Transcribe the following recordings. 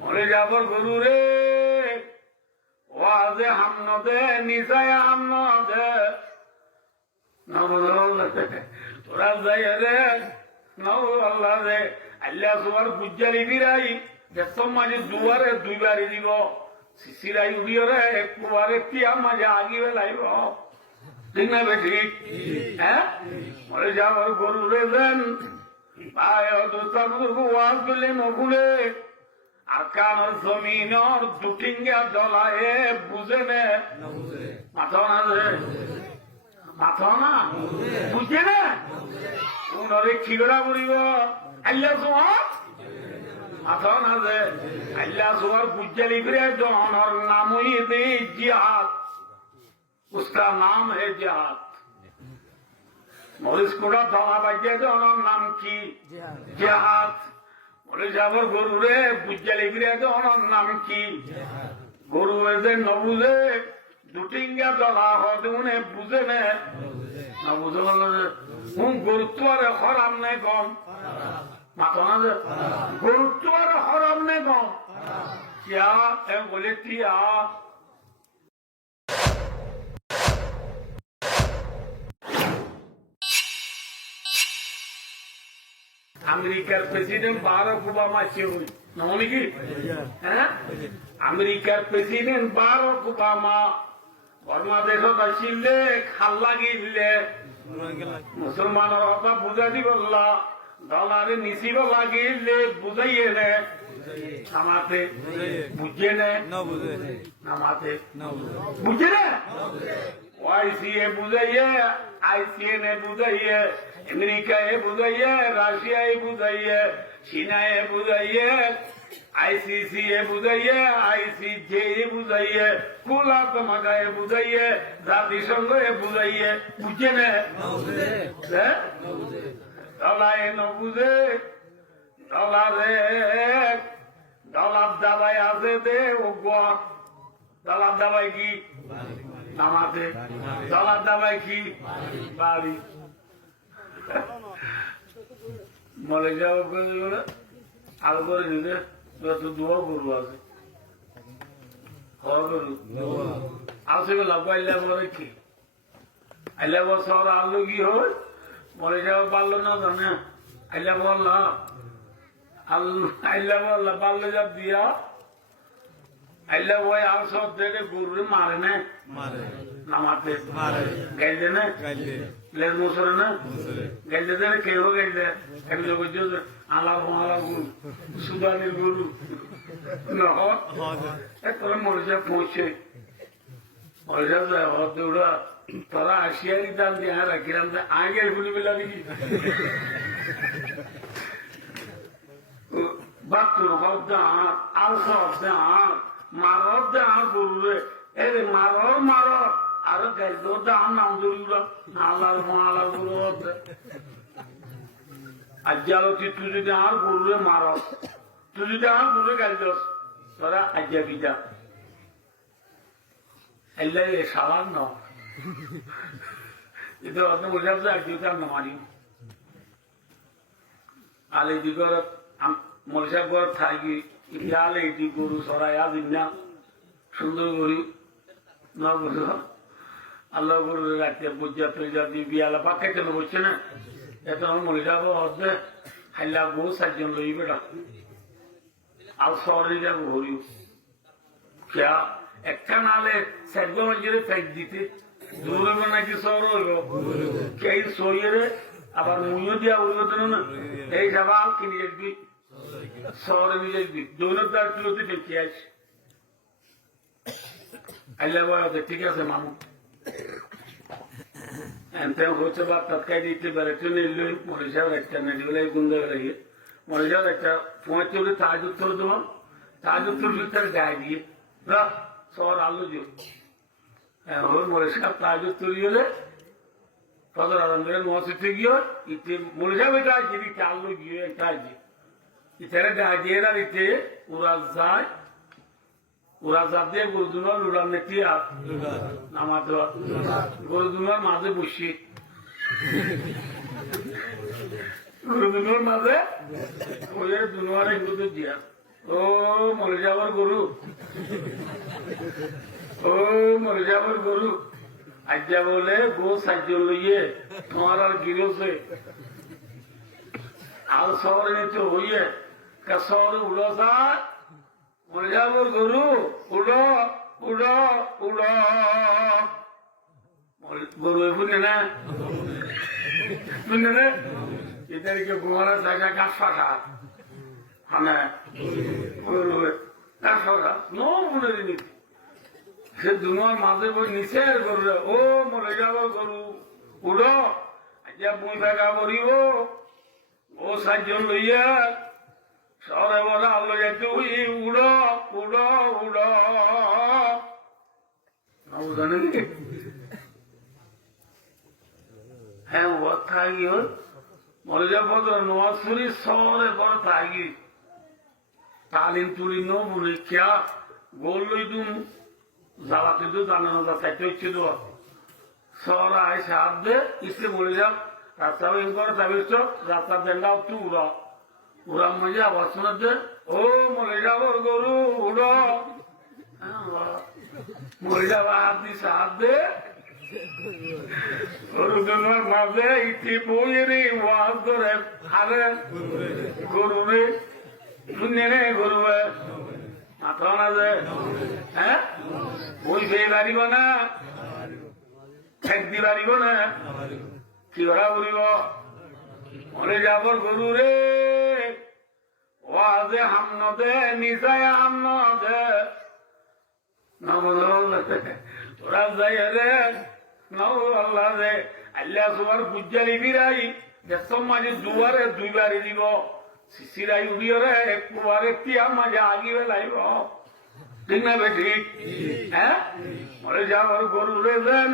মরে যাবর গরু রে ওয়াজে হামনদে নিসায় হামনদে ওরা যাই রে নৌ আল্লাহ রে আল্লাহ সবার বুঝালি বিরাই দেখম মাঝে দুবারে দুইবারই দিব সিরাই উড়িয়ে রে একবারে টিয়া মাঝে আগিয়ে লাইব ঠিক না বেঠি হ্যাঁ মরে যাওয়ার গরু রে দেন ওয়াজ করলে নকুলে আর কানর জমিনর দুটিঙ্গা দলায়ে বুঝে নে মাথা না মাথা না বুঝে না উনরে খিগড়া পড়িব আল্লাহ সোহার মাথা না যে আল্লাহ সোহার বুঝালি করে জনর নামই দে জিহাদ उसका नाम है जिहाद और इसको दवा बजे जनर नाम की जिहाद বলে যাবর গরু রে বুঝালি ফিরে জনর নাম কি গরু এসে নবুঝে দুটিঙ্গা দলা হদুনে বুঝে নে না বুঝে বললো যে গুরুত্ব আর হরাম নেই কম মাথা না যে গুরুত্ব আর হরাম নেই কম কিয়া বলে টিয়া আমেরিকার প্রেসিডেন্ট বারাক ওবামা কেউ নাকি হ্যাঁ আমেরিকার প্রেসিডেন্ট বারাক ওবামা বাংলাদেশত আসিলে খাল লাগিলে মুসলমানের কথা বুঝাই বললা ডলারে নিচিব লাগিলে বুঝাইয়ে নে নামাতে বুঝে নে নামাতে বুঝে নে ওআইসিএ বুঝাইয়ে আইসিএনএ বুঝাইয়ে अमेरिकाए बुझाइए राशियाए बुझाइए चीनाए बुझाइए आईसीसीए बुझाइए आईसीजे बुझाइए कुलात मगाए बुझाइए जातिसंघ बुझाइए बुझे ने डलाए न बुझे डलारे डलाब दबाई आसे दे डलाब दबाई की नामाते डलाब दबाई की बाड़ी মরে যাওয়া করে আলো করে দিতে দোয়া করবো আছে করু আসে লাভ আইলা বলে কি আইলা বছর আলো কি হয় মরে যাওয়া পারলো না জানে আইলা বল না আইলা বল পারলো যাব দিয়া আইলা বই আর সব দেখে গরুরে মারে না নামাতে গাইলে না লেজ মোসরে না গাইলে দেয় কেউ গাইলে একজন বলছে আলার গরু সুদানের গরু তোরা মরিচা পৌঁছে মরিচা দৌড়া তোরা আসিয়ারি দাম দিয়ে রাখিলাম আগে গুলি বেলা নাকি বাথরুম হব আলসা হব মারব দে আর গরু রে এরে মারো আরো গাইল দাম নাম দৌড় আল্লাহ আল্লাহ গরু হতে আজ্জালো তুই যদি আর গরুরে মার তুই যদি আর গরুরে গাইল দোস তোরা আজ্জা বিজা এলে সালাম ন এটা অত বোঝা যায় আজ্জিকার নমারি আলে দিগর মরিষা ঘর থাকি ইতিহালে এটি গরু সরাই আদিন না সুন্দর গরু না বুঝল আল্লাহ গরু রাখতে বুঝা তুইজা দিয়ে বিয়ালা পাকে কেন বলছে না এত মরে যাবো হচ্ছে হাইলা গরু চারজন লই বেটা আর শহরে যাবো হরিও क्या একটা নালে চারজন মঞ্জুরে ফেক দিতে দূরে নাকি শহর হইব কে সইয়ে আবার মুইও দিয়া উড়িত না এই যাবা কিনে যাবি শহরে নিয়ে যাবি দৌলতদার তুলতে দেখে আসি আল্লাহ বলে ঠিক আছে মামু এতে হচ্ছে বা তৎকাই দিতে পারে নিল মরে যাওয়ার একটা নেডিবেলা গুন্দ লাগিয়ে মরে যাওয়ার একটা 75 তাজ উত্তর দেবো তাজ উত্তর ভিতরে গায়ে দিয়ে শহর আলো দিও ওর মরে সাহেব তাজ উত্তর হলে সদর আলমগীরের মসজিদে গিয়ে ইতে মরে যাবে এটা যদি আলো গিয়ে এটা ইতারে গায়ে দিয়ে না ইতে ওরা যায় ওরা যাতে গরুদুনার লুড়ার নেটি নামাতে গরুদুনার মাঝে বসি গরুদুনার মাঝে ওই দুনোয়ার এগুলো দিয়া ও মরে যাবার গরু, ও মরে যাবার গরু আজ্ঞা বলে গো সাহায্য লইয়ে তোমার আর গিরছে আর শহরে নিতে হইয়ে শহরে উড়ো স্যার মরে যাবার গরু উড়ো উড়ো উড়ো গরু শুনে না শুনে না এদেরকে গোয়ারা জায়গা গাছ ফাঁকা হ্যাঁ গরু গাছ ফাঁকা মনে নিতে সে দুনোর মাঝে বই নিচে গরু ও মরে যাবার গরু উড়ো আজ্ঞা বই থাকা করিব ও সাতজন লইয়া শহরে বলা লইয়া তুই উড়ো উড়ো উড়ো জানে কি হ্যাঁ ও থাকি মরে যাবার নোয়াশুরি শহরে বড় থাকি তালিম তুলি নো মনে খেয়া গোল লই তুম জ্বালাতে তো জানে না চাইতে হচ্ছে তো শহর আয় সাহায্য দে ইসে বলে যাও রাস্তা বের করে যাবিস তো রাস্তা দেনটাও তুই উড়া উড়ার মধ্যে আবার শোনার দে ও মরে যাবো গরু উড়ো মরে যাবো হাত দিয়ে সাহায্য দে গরু দুনোর মাঝে ইতি বইয়েরই ওয়াজ ধরে আরে গরু রে শুনে রে গরু মাথা না যে হ্যাঁ বই খেয়ে পারিব না ঠেক দি পারিব না কি করা বলিব মরে যাবর গরু রে ওয়াজে হাম নদে নিশায় হাম নদে তোরা যাই রে আল্লাহ রে আল্লাহ সবার গুজ্জারি বিরাই দেশের মাঝে দুবারে দুইবারে দিব শিশিরাই উড়িয়ে রে একবারে তিয়ার মাঝে আগিবে লাইব ঠিক না ঠিক হ্যাঁ মরে যাওয়ার গরু রে দেন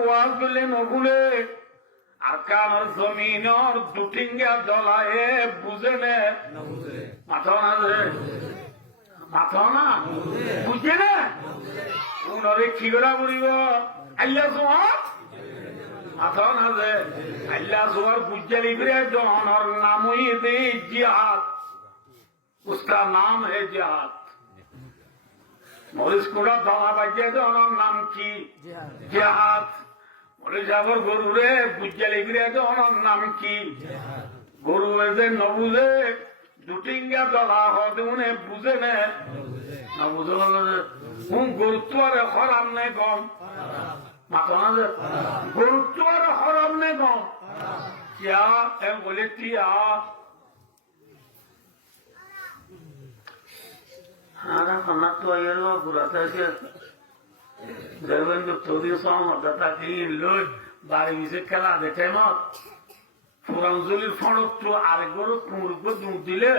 ওয়াজ করলে নগুলে আকার জমিনর দুটিঙ্গা দলায়ে বুঝে নে মাথা না মাথা না বুঝে না উনরে খিগড়া বলিব আল্লাহ তোমার মাথা না যে আল্লাহ তোমার বুঝালি ফিরে জনর নামই দে জিহাদ उसका नाम है जिहाद মরিস কোড়া ধরা বাজে জনর নাম কি জিহাদ মরে যাবর গরু রে বুঝালি ফিরে জনর নাম কি গরু যে নবুঝে দুটিঙ্গা দলা হতে উনি বুঝে নে না বুঝে গুরুত্ব আরে হরাম নেই কম মাথা না যে গুরুত্ব আরে হরাম নেই কম क्या এম বলে টিয়া আরা খানা তো আইয়ের ঘুরাতে আছে দেখবেন তো চৌধুরী সহমতা কি লই বাড়ি মিশে খেলা দেখে মত পুরাঞ্জলির ফড়ক তো আরেক গরু কুমুরুক দুধ দিলে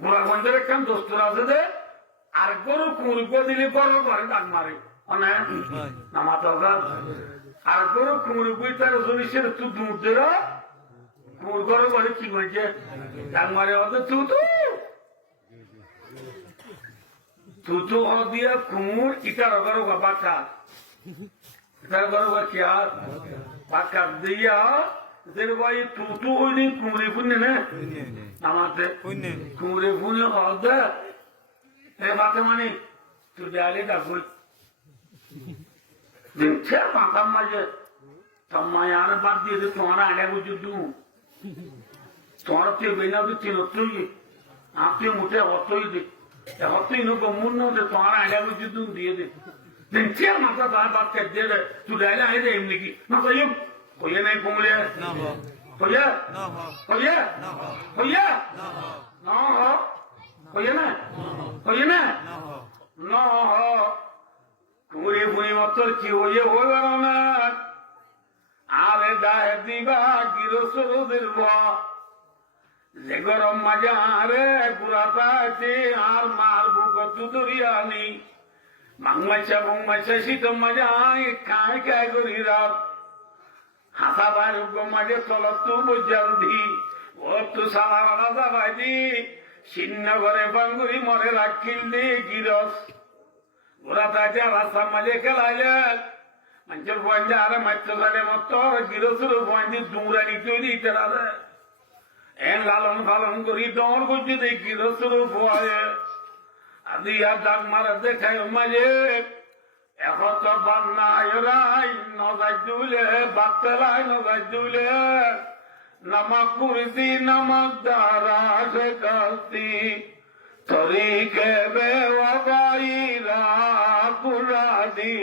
ঘোড়ার মন্দিরে কেন দোস্তর আছে দে আরেক গরু কুমুরুক দিলে বড় ঘরে ডাক মারে না মাথা আরেক গরু কুমুরুক তার জলিসের তুই দুধ দে কুমুর ঘরে ঘরে কি করেছে ডাক মারে অত তুতু দিয়া কুমুর ইটার ঘর বাচ্চা ইটার ঘর কিয়া পাকা দিয়া ভাই তুতু হইনি কুমড়ে ফুনে না আমাদের কুমড়ে ফুনে হদে এ বাতে মানে তুই দেয়ালে ডাকবই দেখছে পাকার মাঝে তোমার বাদ দিয়ে তোমার আড়ে বুঝু দু তোমার তুই বেনা তুই চিন তুই আপনি মুঠে অতই দে অতই নো গমুন যে তোমার আড়ে বুঝু দু দিয়ে দে দেখছে মাথা তার বাদ কে দিয়ে দে তুই দেয়ালে আই দে এমনি কি না তাই কইয়ে নাই কুমড়ে কইয়া কইয়া কইয়া না কইয়ে না কইয়ে না না কুমড়ে ফুনি মতর কি হইয়ে হই বার না আরে দায় দিবা গিরসরুদের যে গরম মাজা রে গুড়াতা আছে আর মার বুক দুদরিয়ানি মাংমাইছা বংমাইছা শীত মাজাই খায় খায় করি রাত হাসা বার মাঝে চলত জলদি ও তু সালা রাজা বাজি সিন্ন ঘরে বাঙ্গুরি মরে রাখিল দে গিরস ওরা তাজা রাস্তা মাঝে খেলা যায় মানুষের পয়েন্টে আরে মাত্র সালে মতো গিরসের পয়েন্টে দৌড়ানি তৈরি তারা লালন পালন করি ডর করছি দেখি রসুর ভয়ে আদিয়া ডাক মারা দেখায় মাঝে এখন তো বান্নায় রাই নজাই দুলে বাচ্চারাই নজাই দুলে নামাক কুরসি নামাক দ্বারা শেখাস্তি তরিকে বেওয়াগাইরা কুরাদি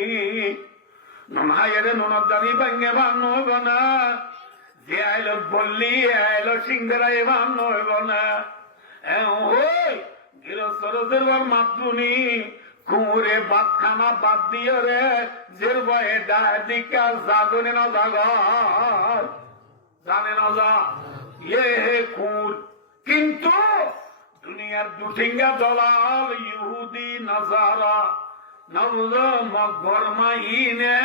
ননায়েরে ননদারি ভাঙ্গে বান্ন হইব না যে আইলো বললি আইলো সিংহেরা এবার হইব না ওই গৃহস্থরদের মাতৃনি কুমুরে বাদ খানা বাদ দিয়ে রে জের বয়ে দিকা জাগনে না জাগ জানে না যা ইয়ে হে কুমুর কিন্তু দুনিয়ার দুঠিঙ্গা দলাল ইহুদি নাসারা নবুজ মকবর মাইনে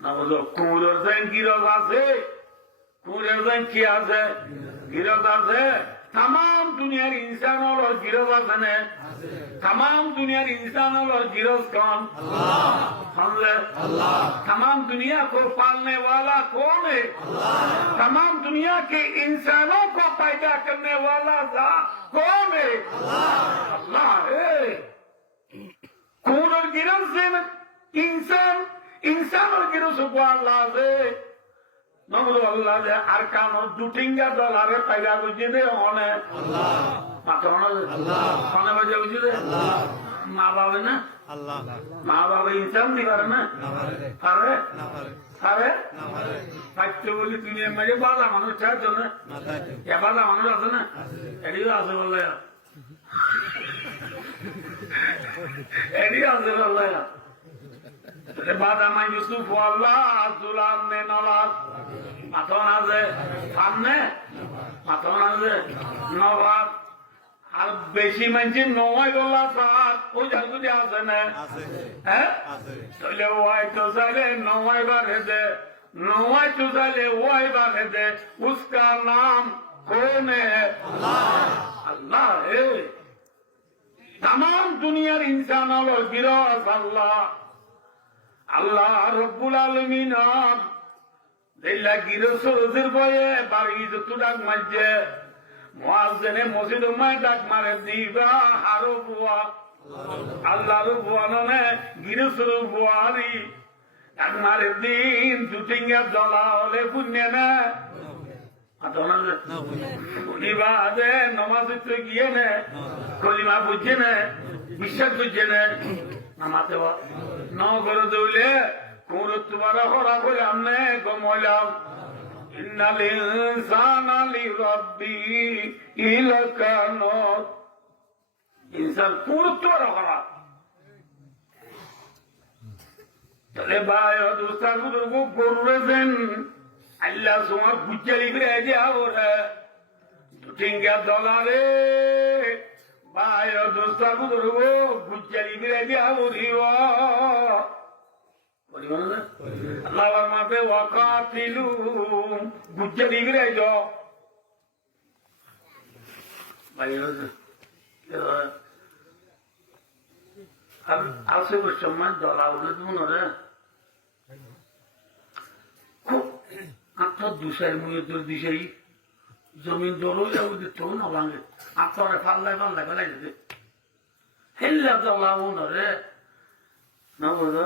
নবুজ কুমুরের যেন গিরজ আছে কুমুরের যেন কি আছে গিরজ আছে তাম দুনিয়ার ইনসান হল গিরজ আছে না तमाम दुनिया इंसानों और गिरोज कौन? अल्लाह। तमाम दुनिया को पालने वाला कौन है? तमाम दुनिया के इंसानों को पैदा करने वाला कौन है? अल्लाह है। कौन और गिरोज से इंसान और गिरोज को अल्लाह से नमरो अल्लाह दे अरकान और दुटिंगा डॉलर पैदा कुछ दे होने अल्लाह बजे बुझे माँ बाबा ना माँ बाबा इंसान नहीं कर ना अरे अरे बच्चे बोली दुनिया में बाधा मानो चाह चल ना क्या बाधा मानो जाता ना एडी आसे बोल रहा एडी आसे बोल रहा बाधा माई यूसुफ वाला जुलाम ने नवाज माथोना से सामने माथोना से नवाज আর বেশি মানুষ নয় গোলা সার ওই জানতো যে আছে না হ্যাঁ তাহলে ওয়াই তো চাইলে নয় বাড়ে দে নয় তো চাইলে ওয়াই বাড়ে দে উসকা নাম কোন है अल्लाह है तमाम दुनियार इंसान हलो गिरस अल्लाह अल्लाह रब्बुल आलमीन दिल्ला गिरस रोजर बये बागी যত ডাক মাঝে মুয়াজ্জিনে মসজিদ উম্মায় ডাক মারে দিবা হারো বুয়া আল্লাহর বুয়া ননে গিরসুর বুয়ারি ডাক মারে দিন দুটিঙ্গা জলা হলে পুণ্য না আদনা না উনিবা দে নামাজ তো গিয়ে না কলিমা বুঝে না বিশ্বাস বুঝে না নামাতে ন করে দৌলে কোন তোমারা হরা বলে আমনে গমলাম ইন্নাল ইনসানা লিরাব্বিহি লাকানুত ইনসান পুরুত্বর হরা তলে ভাই দোস্তা গুরু গরুরেন আল্লাহ তোমার বুঝালি করে দেয়া ওরে দুটিঙ্গা ডলারে ভাই দোস্তা গুরু বুঝালি করে দেয়া ওরিও अल्लाह माते वकातिलू गुज्जे दिख रहे जो भाई अब आपसे कुछ सम्मान डॉलर तुम ना आप तो दूसरे मुझे दूर दिशा ही जमीन दोनों या वो तो ना बांगे आप तो रफाल लगा दे हिल्ला डॉलर वो ना रे ना बोलो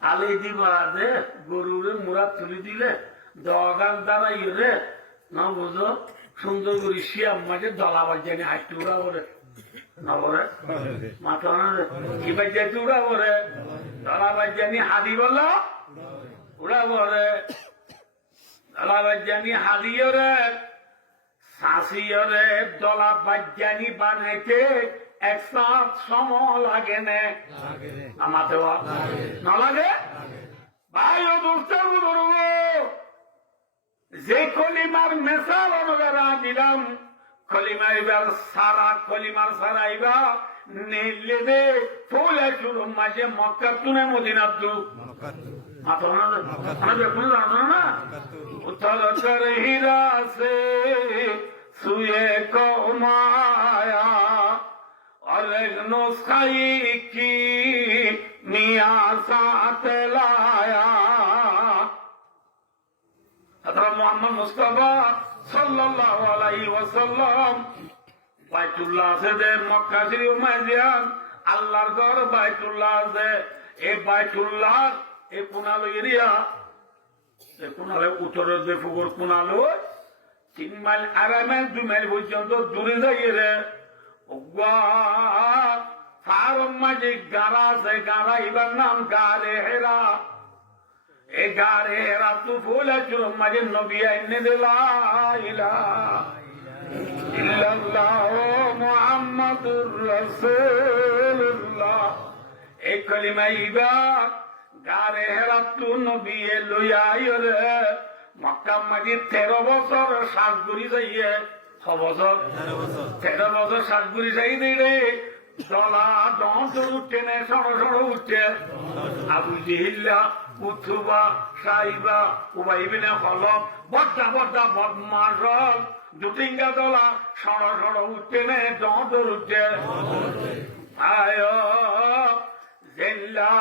আলি দিবা দে গরুরে মুরা তুলি দিলে দগান দাঁড়াই রে না বুঝো সুন্দর করে শিয়াম মাঝে দলা বাজানি হাঁটতে উড়া বলে না বলে মাথা কি বাজাইতে উড়া বলে দলা বাজানি হাদি বল উড়া বলে দলা বাজানি হাদিও রে শাসিও রে দলা বাজানি বানাইতে একসাথ সময় লাগে না আমাতে না লাগে ভাই ও দোস্ত যে কলিমার মেসাল অনুযায়ী দিলাম কলিমা এবার সারা কলিমার সারা এবার নিলে দে ফুলে শুরু মাঝে মক্কা তুনে মদিনা তু মাথা না দেখুন জানো না উত্তর কর হীরা সে সুয়ে কমায়া और एक नुस्खाई की मियाँ साथ लाया মোহাম্মদ মুস্তাফা সাল্লাল্লাহু আলাইহি ওয়াসাল্লাম বাইতুল্লাহ আছে যে মক্কা শরীফ মাজিয়ান আল্লাহর ঘর বাইতুল্লাহ আছে। এই বাইতুল্লাহ এই কোনালো এরিয়া, এই কোনালে উত্তরের যে পুকুর কোনালো 3 মাইল 2.5 মাইল 2 মাইল পর্যন্ত দূরে যাইয়ে রে ফারম মাঝে গাড়া আছে, গাড়া এবার নাম গাড়ে হেরা। এই গাড়ে হেরা তু ফুল চুরম মাঝে নবী আইনে দিলা মুহাম্মাদুর রাসূলুল্লাহ। এই কলিমা ইবা গাড়ে হেরা তু নবী লইয়া রে মক্কা মাঝে 13 বছর শ্বাসগুড়ি যাইয়ে 6 বছর 13 বছর শ্বাসগুড়ি যাই রে দলা দন্ত উঠে নে সড় সড় উঠে আবু জিহিল্লা উথুবা সাইবা উবাইবিনে হলম বড্ডা বড্ডা বদমাস দুটিঙ্গা দলা সড় সড় উঠে নে দন্ত উঠে আয় জেল্লা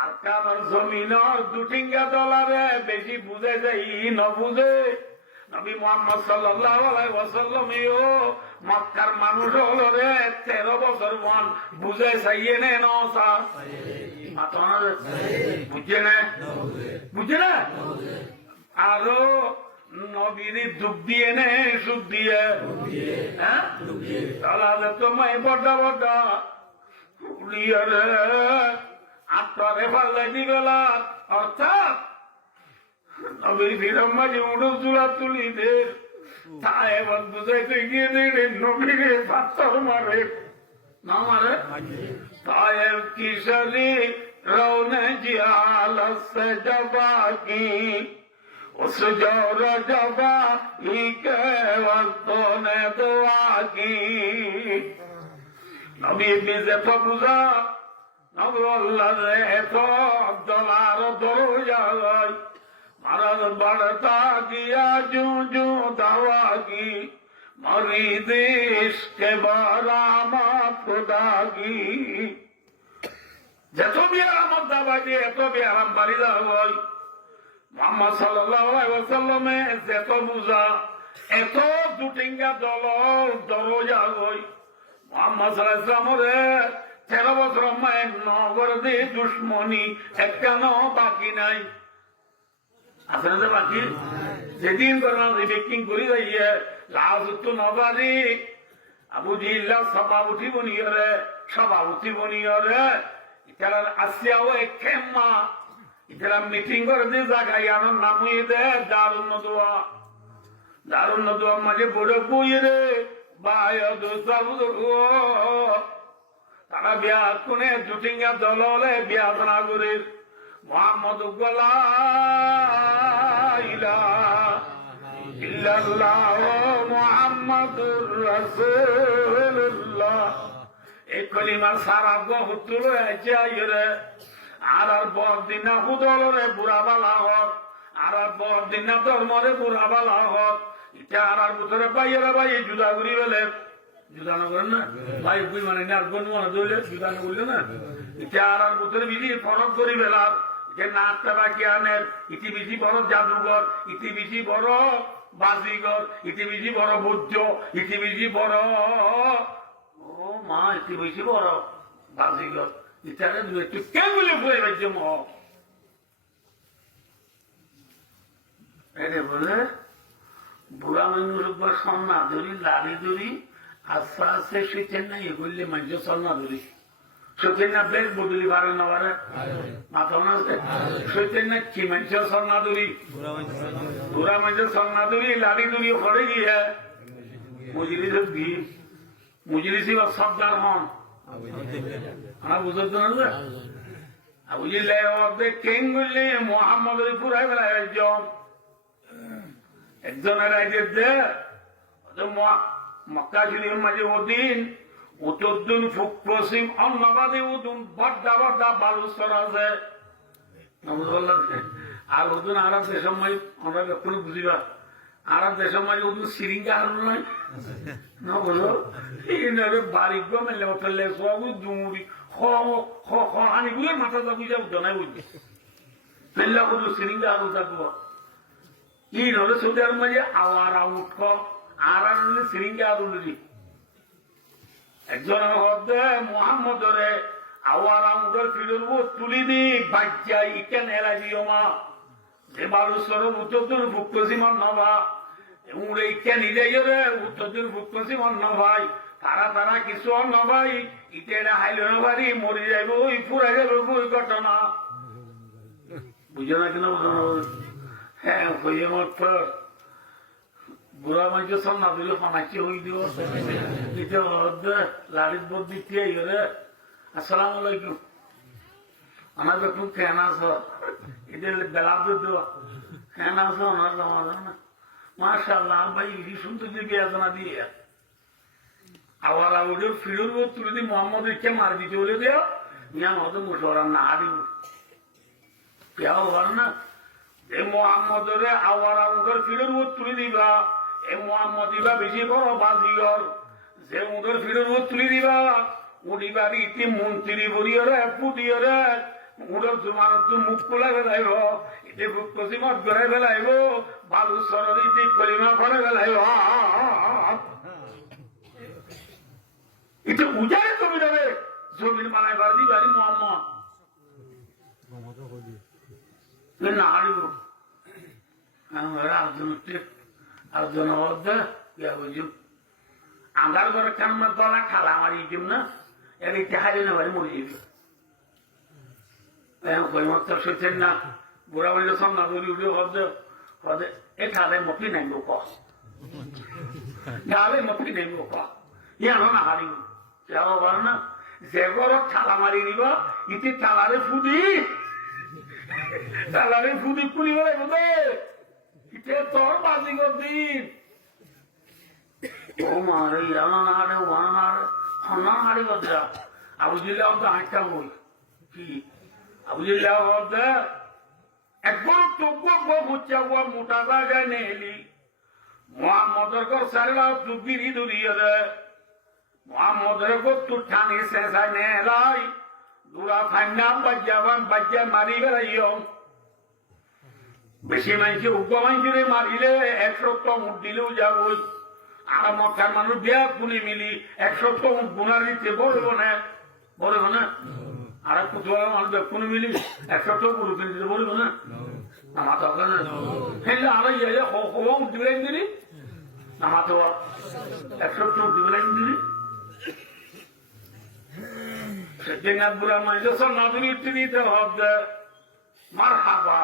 আর কামার জমিনর দুটিঙ্গা দলারে বেশি বুঝে যাই নবুঝে। নবী মুহাম্মদ সাল্লাল্লাহু আলাইহি ওয়াসাল্লাম মক্কার মানুষ হলো রে 13 বছর মন বুঝে চাইয়ে নে নসা বুঝে না বুঝে না আরো নবীর দুঃখ দিয়ে নে সুখ দিয়ে হ্যাঁ তাহলে তোমায় বড্ডা বড্ডা উড়িয়ে রে আত্মারে পাল্লা দিবেলা অর্থাৎ নবীর ভিড়ম মাঝে উড়ো চূড়া তুলি দে তাই এবার বুঝাইতে গিয়ে দে নবীরে পাথর মারে না মারে তাই কিশোরী রৌনে জিয়াল সে জবা কি উস জোর জবা ই কে ওয়াক্তনে দোয়া কি নবী বিজে বুঝা নবী আল্লাহ রে এত দলার দরজা গয় মারার বাড়তা গিয়া জু জু দাওয়া কি মরি দেশ কে বারামা খুদা কি যত বিয়ারামত দাবা দিয়ে এত বিয়ারাম বাড়ি যাওয়াই মুহাম্মদ সাল্লাল্লাহু আলাইহি ওয়াসাল্লামে যত বুঝা এত দুটিঙ্গা দলর দরজা গই মুহাম্মদ সাল্লাল্লাহু আলাইহি ওয়াসাল্লামের 13 বছর মায়ের নগর দিয়ে দুশ্মনী একটা বাকি নাই আছে না বাকি যেদিন ব্যক্তি করে যাইয়ে লাজুত নবারি আবু জিল্লা সভাপতি বনিয়রে সভাপতি বনিয়রে ইতারা আসিয়াও একেমা ইতারা মিটিং করে দিয়ে জায়গায় আনার নামই দে দারুন নদুয়া মাঝে বড় বইয়ে রে বায়দ তারা বিয়া কোনে জুটিঙ্গা দল হলে বিয়া না করে মোহাম্মদ মুহাম্মাদুর রাসূলুল্লাহ। এই কলিমার সারা বহুতুল হয়েছে আর বরদিন না হুদলরে বুড়া বালা হক আর বরদিন না ধর্মরে বুড়া বালা হক এটা আর ভিতরে বাইরে বাইরে জুদা ঘুরি বেলে জুদা না করেন না ভাই বুঝ মানে না গনু মানে দইলে জুদা না বললে না এটা আর ভিতরে বিধি ফরক করি বেলার যে নাচটা বাকি আনের ইতি বেশি বড় জাদুঘর ইতি বেশি বড় বাজিঘর ইতি বেশি বড় বুদ্ধ ইতি বেশি বড় ও মা ইতি বেশি বড় বাজিঘর ইতারে দু একটু কেমনে বলে বাজ্য ম এরে বলে বুড়া মানুষ সন্না ধরি লাড়ি ধরি আস্তে আস্তে শিখেন না এগুলি মানুষ সন্না ধরি সত্যি না বেশ বদলি পারে না পারে মাথা না সত্যি না কি মানুষ সন্না ধরি বুড়া মানুষের সন্না ধরি লাড়ি ধরি করে গিয়ে মজলিসের ভিড় মজলিসি বা সবদার হন আমার বুঝতে না বুঝলে কেন বললে মোহাম্মদের পুরাই বেলা একজনের রাইজের দে মক্কা শরীফের মাঝে ওদিন উত্তরদিন ফুক পশ্চিম অন্নবাদী উদুন বড্ডা বড্ডা বালুস্তর আছে আর ওদিন আর দেশের মাঝে আমরা কোনো বুঝিবা আর দেশের মাঝে ওদিন সিরিঙ্গা আর নাই না বলো এই বাড়ি গো মেলে ফেললে সব দুমুড়ি হানিগুলোর মাথা যাবি যাবো জানাই বুঝি ফেললে ওদের সিরিঙ্গা আরো থাকবো ই নলে সৌদির মাঝে আওয়ার উঠ আর সিরিঙ্গা আর উল্লি একজন মোহাম্মদরে আওয়ার আউন্ডর ফিরব তুলি দি বাজ্যা ইকেন এলা দিও মা যে বালুসর উত্তর ভুক্তসীমান নভা উড়ে ইকে নিজে রে উত্তর ভুক্তসীমান নভাই তারা তারা কিছু নভাই ইতে হাইল নভারি মরি যাইব ওই ফুরা যাবে ওই ঘটনা বুঝো না কেন হ্যাঁ হয়ে মত বুড়া মাঝে সব না দিলে ফানাকি হয়ে দিব দিতে লাড়ির বোধ দিতে রে আসসালামু আলাইকুম আমার দেখুন কেন আছো এদের বেলা দেওয়া কেন আছো ওনার সমাধান না মাশাআল্লাহ ভাই ইডি শুনতে যে বেদনা দিয়ে আওয়ার আউডের ফিরুর বোধ তুলে দিয়ে মোহাম্মদকে মার দিতে বলে দেও মিয়া মতো মুসলমান না হারিব কেউ বল না এই মোহাম্মদরে আওয়ার আউডের ফিরুর বোধ তুলে দিবা এই মোহাম্মদিবা বেশি বড় বাজিগর যে উডের ফিরুর বোধ তুলে দিবা উড়িবার ইতি মন্ত্রী বলিয়রে পুটিয়রে উড়র জমানত মুখ খোলা বেলাইব ইতি বুক পশ্চিমত গড়ে বেলাইব বালু সরর ইতি কলিমা করে বেলাইব ইতি উজারে জমি যাবে জমির বানাইবার দিবারি মোহাম্মদ না হারিব আলোচনা হচ্ছে ইয়া বুঝুন আমার ঘরে কেমন তলা খালা মারি দিম না এর ইতি হারিয়ে না ভাই মরে যাবে কইমত সইছেন না বুড়া বললে সব না দৌড়ি উঠে হদে এ ঠালে মকি নাই লোক ঠালে মকি নাই লোক ইয়ানো না হারিব কেউ বল না যে ঘর ঠালা মারি দিব ইতি তালারে ফুদি পুরি বলে বোধে ইতে তোর বাজি করদিন ও মারে ইয়ানো না হারে ওয়ানো না হারে হন্না হারি কথা আবু জিল্লা তো হাঁটটা বই কি আবুজিল্লাহ একবার তবু বুচ্চা মোটা জায়গায় নেলি মোহাম্মদের ঘর সারা তুগিরি দূরিয়ে দে মোহাম্মদের ঘর তুর ঠানি শেষায় নেলাই দূরা ফান্না বাজ্যা মারি বেড়াইও বেশি মাইছে উগ্র মাইছে মারিলে 100 উঠ দিলেও যাবই আর মক্কার মানুষ দেয়া কুলি মিলি 100 উঠ গুনার দিতে বলবো না আর কোথাও মানুষ কোনো মিলি 100 পুরো কিনে দিতে বলবো না আমার তো হেলে আর দিবেন দিলি আমার তো 100 দিবেন দিলি সেদিন বুড়া মাইজ না তুমি দিতে হবে মার হাবা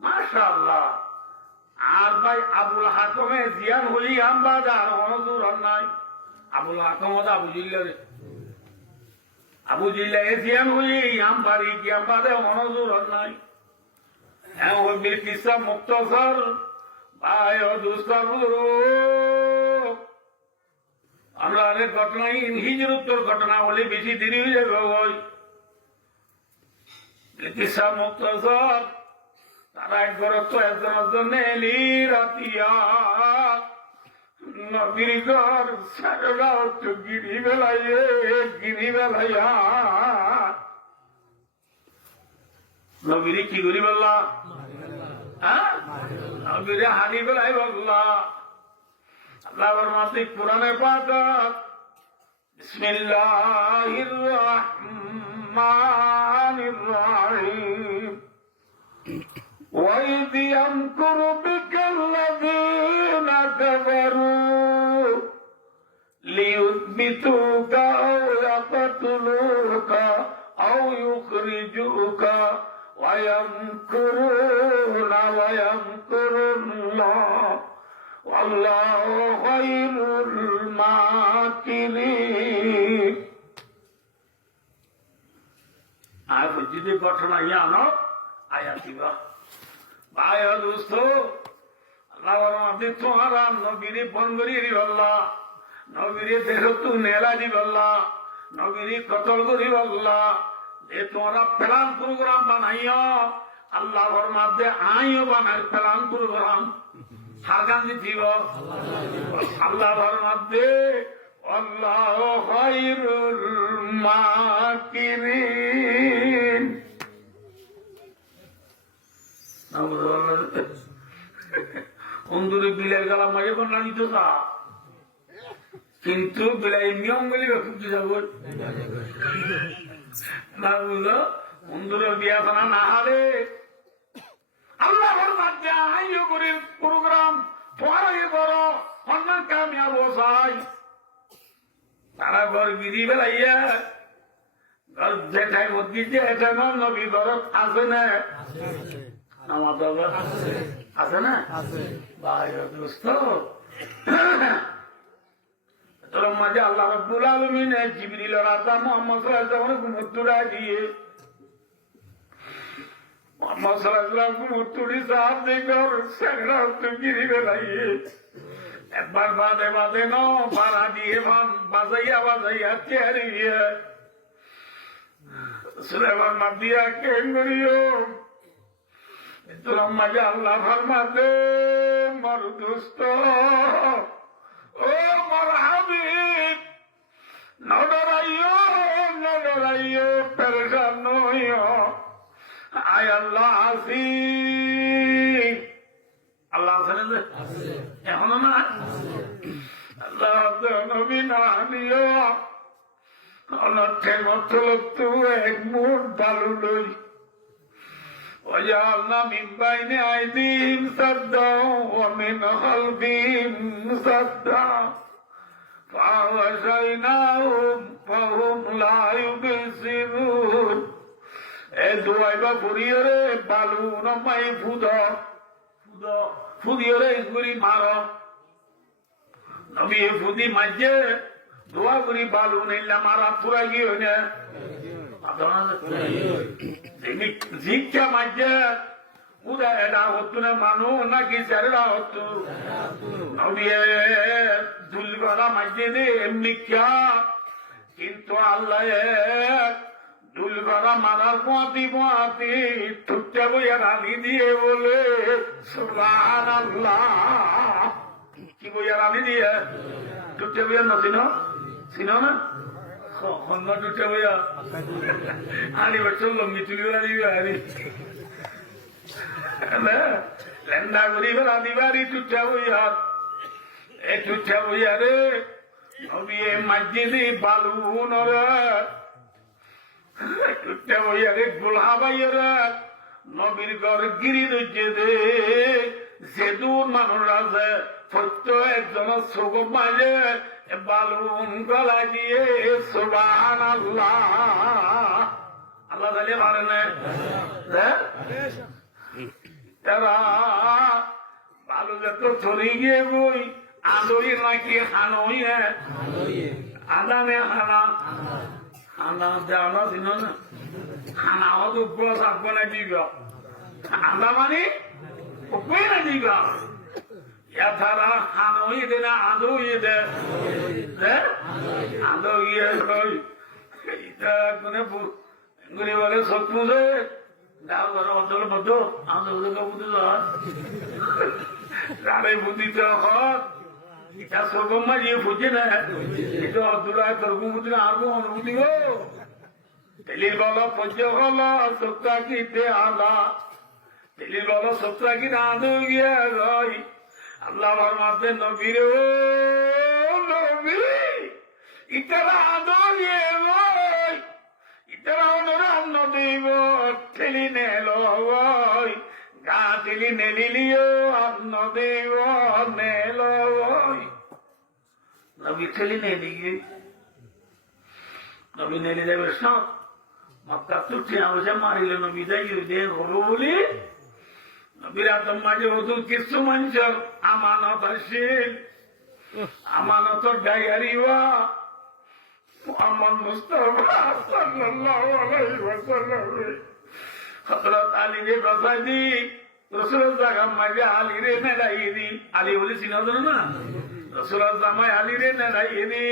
মাশাআল্লাহ আর ভাই আবুল হাকমে জিয়ান হই আমবাদার হনজুর নাই আবুল হাকম আবু জিল্লা এসিয়ান হই আমবাড়ি কি আমবাদে হনজুর নাই হ্যাঁ ওই মির কিসা মুক্তসর ভাই ও দুস্তর আমরা অনেক ঘটনা হিজরুত্তর ঘটনা হলে বেশি দেরি হয়ে যাবে ওই কিসা মুক্তসর তারা একবার তো একজনের জন্য এলি রাতিয়া নবীর ঘর সারা হচ্ছে গিরি বেলাইয়া নবীর কি করি বললা হ্যাঁ নবীর হারি বেলাই বললা আল্লাহর মাসে কোরআনে পাক বিসমিল্লাহির রাহমানির রাহিম وَإِذْ يَمْكُرُ بِكَ الَّذِينَ كَفَرُوا لِيُثْبِتُوكَ أَوْ يَقْتُلُوكَ أَوْ يُخْرِجُوكَ وَيَمْكُرُونَ وَيَمْكُرُ اللَّهُ وَاللَّهُ خَيْرُ الْمَاكِرِينَ আর যদি ঘটনা জানো আয়াতিবা ভাই দোস্ত আল্লাহ তোমারা নবীরে ফোন করিয়ে দিবল্লা নবীরে দেহ তু নেলা দিবল্লা নবীরে কতল করি বললা যে তোমরা প্ল্যান প্রোগ্রাম বানাইও আল্লাহর মধ্যে আইও বানাই প্ল্যান প্রোগ্রাম সারগান দিব আল্লাহর মধ্যে আল্লাহ খায়রুল মাকিরিন অন্দুরে বিলের গলা মাঝে কোন না দিত তা কিন্তু বিলাই নিয়ম গেলে খুব যাব না বুঝলো অন্দুরের বিয়া খানা না হারে আল্লাহ মাধ্যমে আইও করে প্রোগ্রাম পরে বড় অন্য কামিয়াব চাই তারা ঘর বিধি বেলাইয়া ঘর যেটাই দিচ্ছে এটা নবী ঘর আছে না আমার বাবা আছে না বাইরে দোস্ত তোর মাঝে আল্লাহ রাব্বুল আলামিন জিবরিল রাতা মুহাম্মদ সাল্লাল্লাহু আলাইহি ওয়াসাল্লাম মুতুরা দিয়ে মোহাম্মদ সাল্লাল্লাহু আলাইহি ওয়াসাল্লাম মুতুরি সাহেব দেখর সেগরা তো গিরি বেলাইয়ে একবার বাদে বাদে ন পারা দিয়ে বাজাইয়া বাজাইয়া চেহারিয়ে সুলেমান মাদিয়া কেন করিও তোর মাঝে আল্লাহ ফরমাতে মর দোস্ত ও মর হাবিব নডরাইও পেরেশান নইও আয় আল্লাহ আসি আল্লাহ আছেন এখনো না আল্লাহ নবী না নিও অনর্থের মতো তু এক মুঠ বালু লই وجعلنا من بين أيديهم سدا ومن خلفهم سدا فأغشيناهم فهم لا يبصرون দুয়াইবা ফুরিয়রে বালু নমাই ফুদিয়রে গুড়ি মার নবী ফুদি মাঝে দোয়া গুড়ি বালু নিলাম মারা পুরা গিয়ে না শিক্ষা মাঝে উদা এটা হতো না মানুষ নাকি ছেলেরা হতো দুল করা মাঝে দে এমনি কিন্তু আল্লাহ দুল করা মারার পোয়াতি টুকটা বইয়া রানি দিয়ে বলে সুবহানাল্লাহ কি বইয়া রানি দিয়ে টুকটা বইয়া না চিনো না খন্দ টুটে বইয়া আনি বছর লম্বি চুলি বেলা দিবি আনি লেন্দা করি বেলা দিবারি টুটে বইয়া এ টুটে বইয়া রে নবী মসজিদি বালু নরে টুটে বইয়া রে গোলা বাইয়া নবীর ঘর গিরি দইছে দে যে দূর মানুষ আছে সত্য একজন চোখ মাঝে বালুন গলা দিয়ে সুবহানাল্লাহ আল্লাহ তাহলে পারে না তারা বালু যত চলে গিয়ে বই আদরি নাকি হানই আদানে হানা হানা জানা দিন না হানা হতো উপর থাকবো না দিগ আদা মানে উপরে না দিগ এছাড়া হানই দে না আদৌ দে আদৌ এটা কোনে গুলি বলে সব পুজো গাও ঘর অঞ্চল বদ্ধ আদৌ বুদ্ধি রারে বুদ্ধিতে হক এটা সর্বম মাঝিয়ে বুঝে না এটা অদূরা তর্কম বুদ্ধি না আরো অনুভূতি গো তেলির বল পঞ্চ হল সপ্তা কিতে আলা তেলির বল সপ্তা কি না আদৌ গিয়ে রই আল্লাহ ফরমাতে নবীর নবী ইতারা আদরিয়ে ওই ইতারা ওনরাম নদীব ঠেলি নেল ওই গা ঠেলি নেলিলিও নদীব নেল ওই নবী ঠেলি নেলিয়ে নবী নেলি দেবে সব মক্কা তো ঠিয়া বসে মারিল নবী যাই দে হলো বলি বিরাটম মাঝে হতো কিছু মানুষের আমানত আসিল আমানতর ডায়ারিওয়া মোহাম্মদ মুস্তাফা সাল্লাল্লাহু আলাইহি ওয়াসাল্লাম হযরত আলী রে বাসাদি রাসূলের জায়গা মাঝে আলী রে নেলাইনি আলী বলে চিনা না রাসূলের জামাই আলী রে নেলাইনি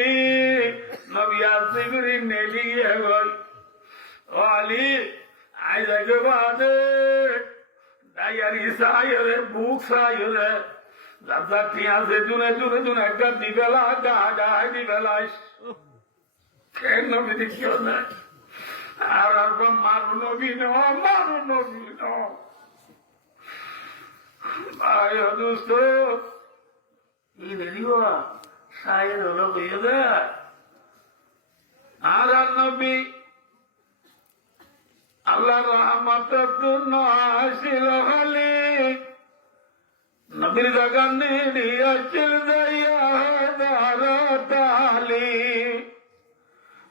নবী আসিবরি নেলিয়ে গই ও আলী আই জায়গা বাদে ডায়ারি সাইরে বুক সাইরে দাদা টিয়া সে জুনে একটা দিবেলা গা দিবেলা কেন নবী দেখিও না আর মারু নবী ন ভাই দোস্ত কি দেরিবা সাহের হলো হয়ে দেয় আর নবী আল্লাহ রহমতের জন্য আসিল হলি নবীর বাগানে দিয়েছিল তালি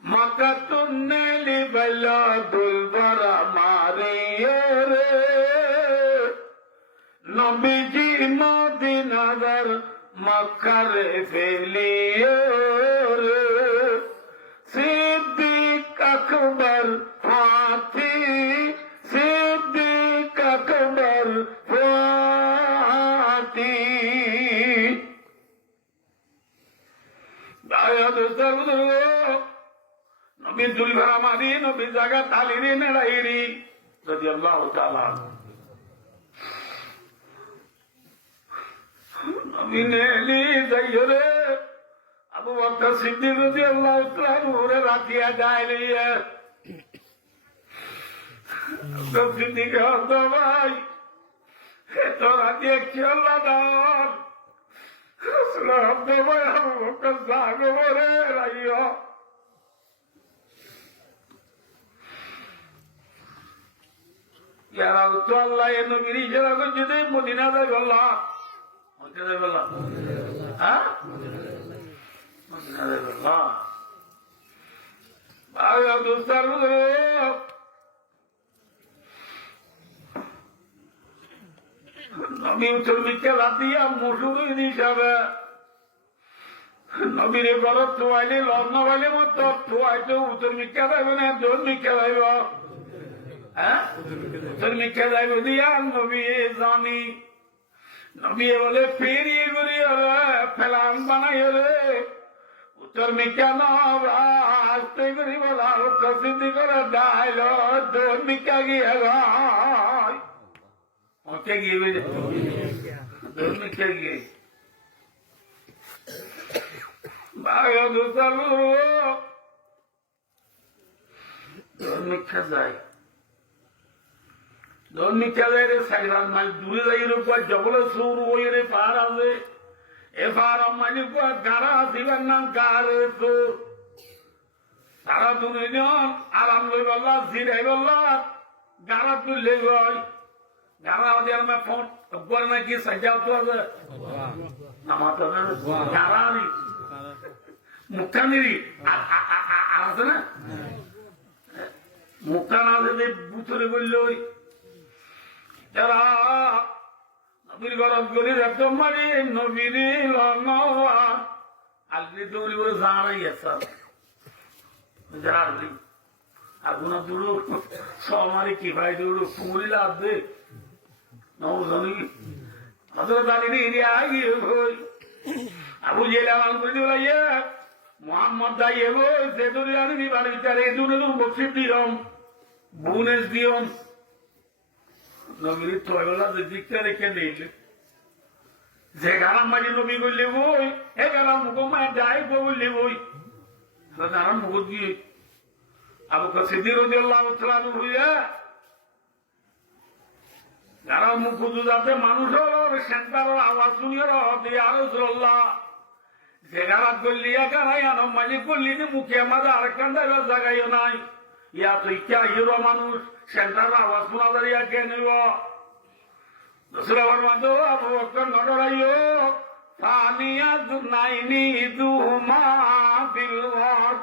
মাকা তুন্নেলি বেলা দুলবরা মারিয়ে রে নবীজি মদিনার মক্কারে ফেলিয়ে রে সিদ্দিক আকবর ফাতি সিদ্দিক আকবর ফাতি নবী দুলভরা মারি নবী জায়গা তালিরি নেড়াইরি যদি আল্লাহ তাআলা নবী নেলি যাইরে আবু বকর সিদ্দিক রাদিয়াল্লাহু তাআলা ওরে রাতিয়া গাইলিয়ে সিদ্দিক হতো ভাই তো রাতিয়া কি আল্লাহ দাও হতো ভাই আবু বকর জাগরে রাইও ইয়ারা তো আল্লাহ এর নবীর ইশারা করছে যে মদিনা যাই বললাম মদিনা যাই বললাম হ্যাঁ মদিনা যাই বললাম দোস্তার নবী উত্তর মিথ্যা রাত দিয়া মসুর হিসাবে নবীর গলত থুয়াইলে লগ্ন বাইলে মত থুয়াইতে উত্তর মিথ্যা যাইবে না দোল মিথ্যা যাইব হ্যাঁ উত্তর মিথ্যা যাইব দিয়া নবী জানি নবী বলে ফেরিয়ে করি ফেলাম বানাই রে উত্তর মিথ্যা নস্তে করি বলা প্রসিদ্ধি করে ডাইল দোল মিথ্যা গিয়ে গায় ওকে গিয়ে দোল মিথ্যা গিয়ে মিথ্যা যায় মিথ্যা যায় রে সাইরান মাইল দূরে যাই পর জবলে সৌর বই রে পাহাড় আছে এ পাহাড় মাইল পর গাড়া আসিবার নাম গাড়ে তো তারা দূরে নিয়ম আরাম লই বললা জিরাই বললা গাড়া তুললে গই গাড়া আমাদের আমার ফোন করে নাকি সাজাও তো আছে আমার তো গাড়া নি মুক্তানিরি আছে না মুক্তান আছে বুতরে বলল যারা নবীর গরম করে একদম মারি নবীর আলবি দৌড়ি বলে জানাই আছে যারা আলবি আগুনা দৌড়ো সমারি কি ভাই দৌড়ো কুমুরি লাভ দে নজনী হজর দাঁড়িয়ে এরিয়া গিয়ে হই আবু জেলা আমার করে দিও ইয়ে মোহাম্মদ দাই এগো যে দৌড়ি আনবি বাড়ি বিচারে এই দুনে দূর বক্সিপ দিয়ম বুনেস দিয়ম নবীর তয়লা যে দিকটা রেখে দিয়েছে যে গারাম মাঝে নবী করলে বই হে গারাম মুখ মায়ের যাই বললে বই গারাম মুখ দিয়ে আবু সিদ্দিক রাদিয়াল্লাহু তাআলা হইয়া গারাম মুখ যাতে মানুষ সেন্টার আওয়াজ শুনিয়ে রহতে আর রাসূলুল্লাহ যে গারাম করলিয়া গারাই আনম মালিক করলি মুখে আমাদের আরেকখান জায়গায় নাই ইয়া তো ইচ্ছা হিরো মানুষ সেন্টার আওয়াজ শোনা দাঁড়িয়ে কে নিব দোসরা মাতো আবু বকর নড়াইও ফানিয়া দুনাইনি দুমা বিল ওয়াত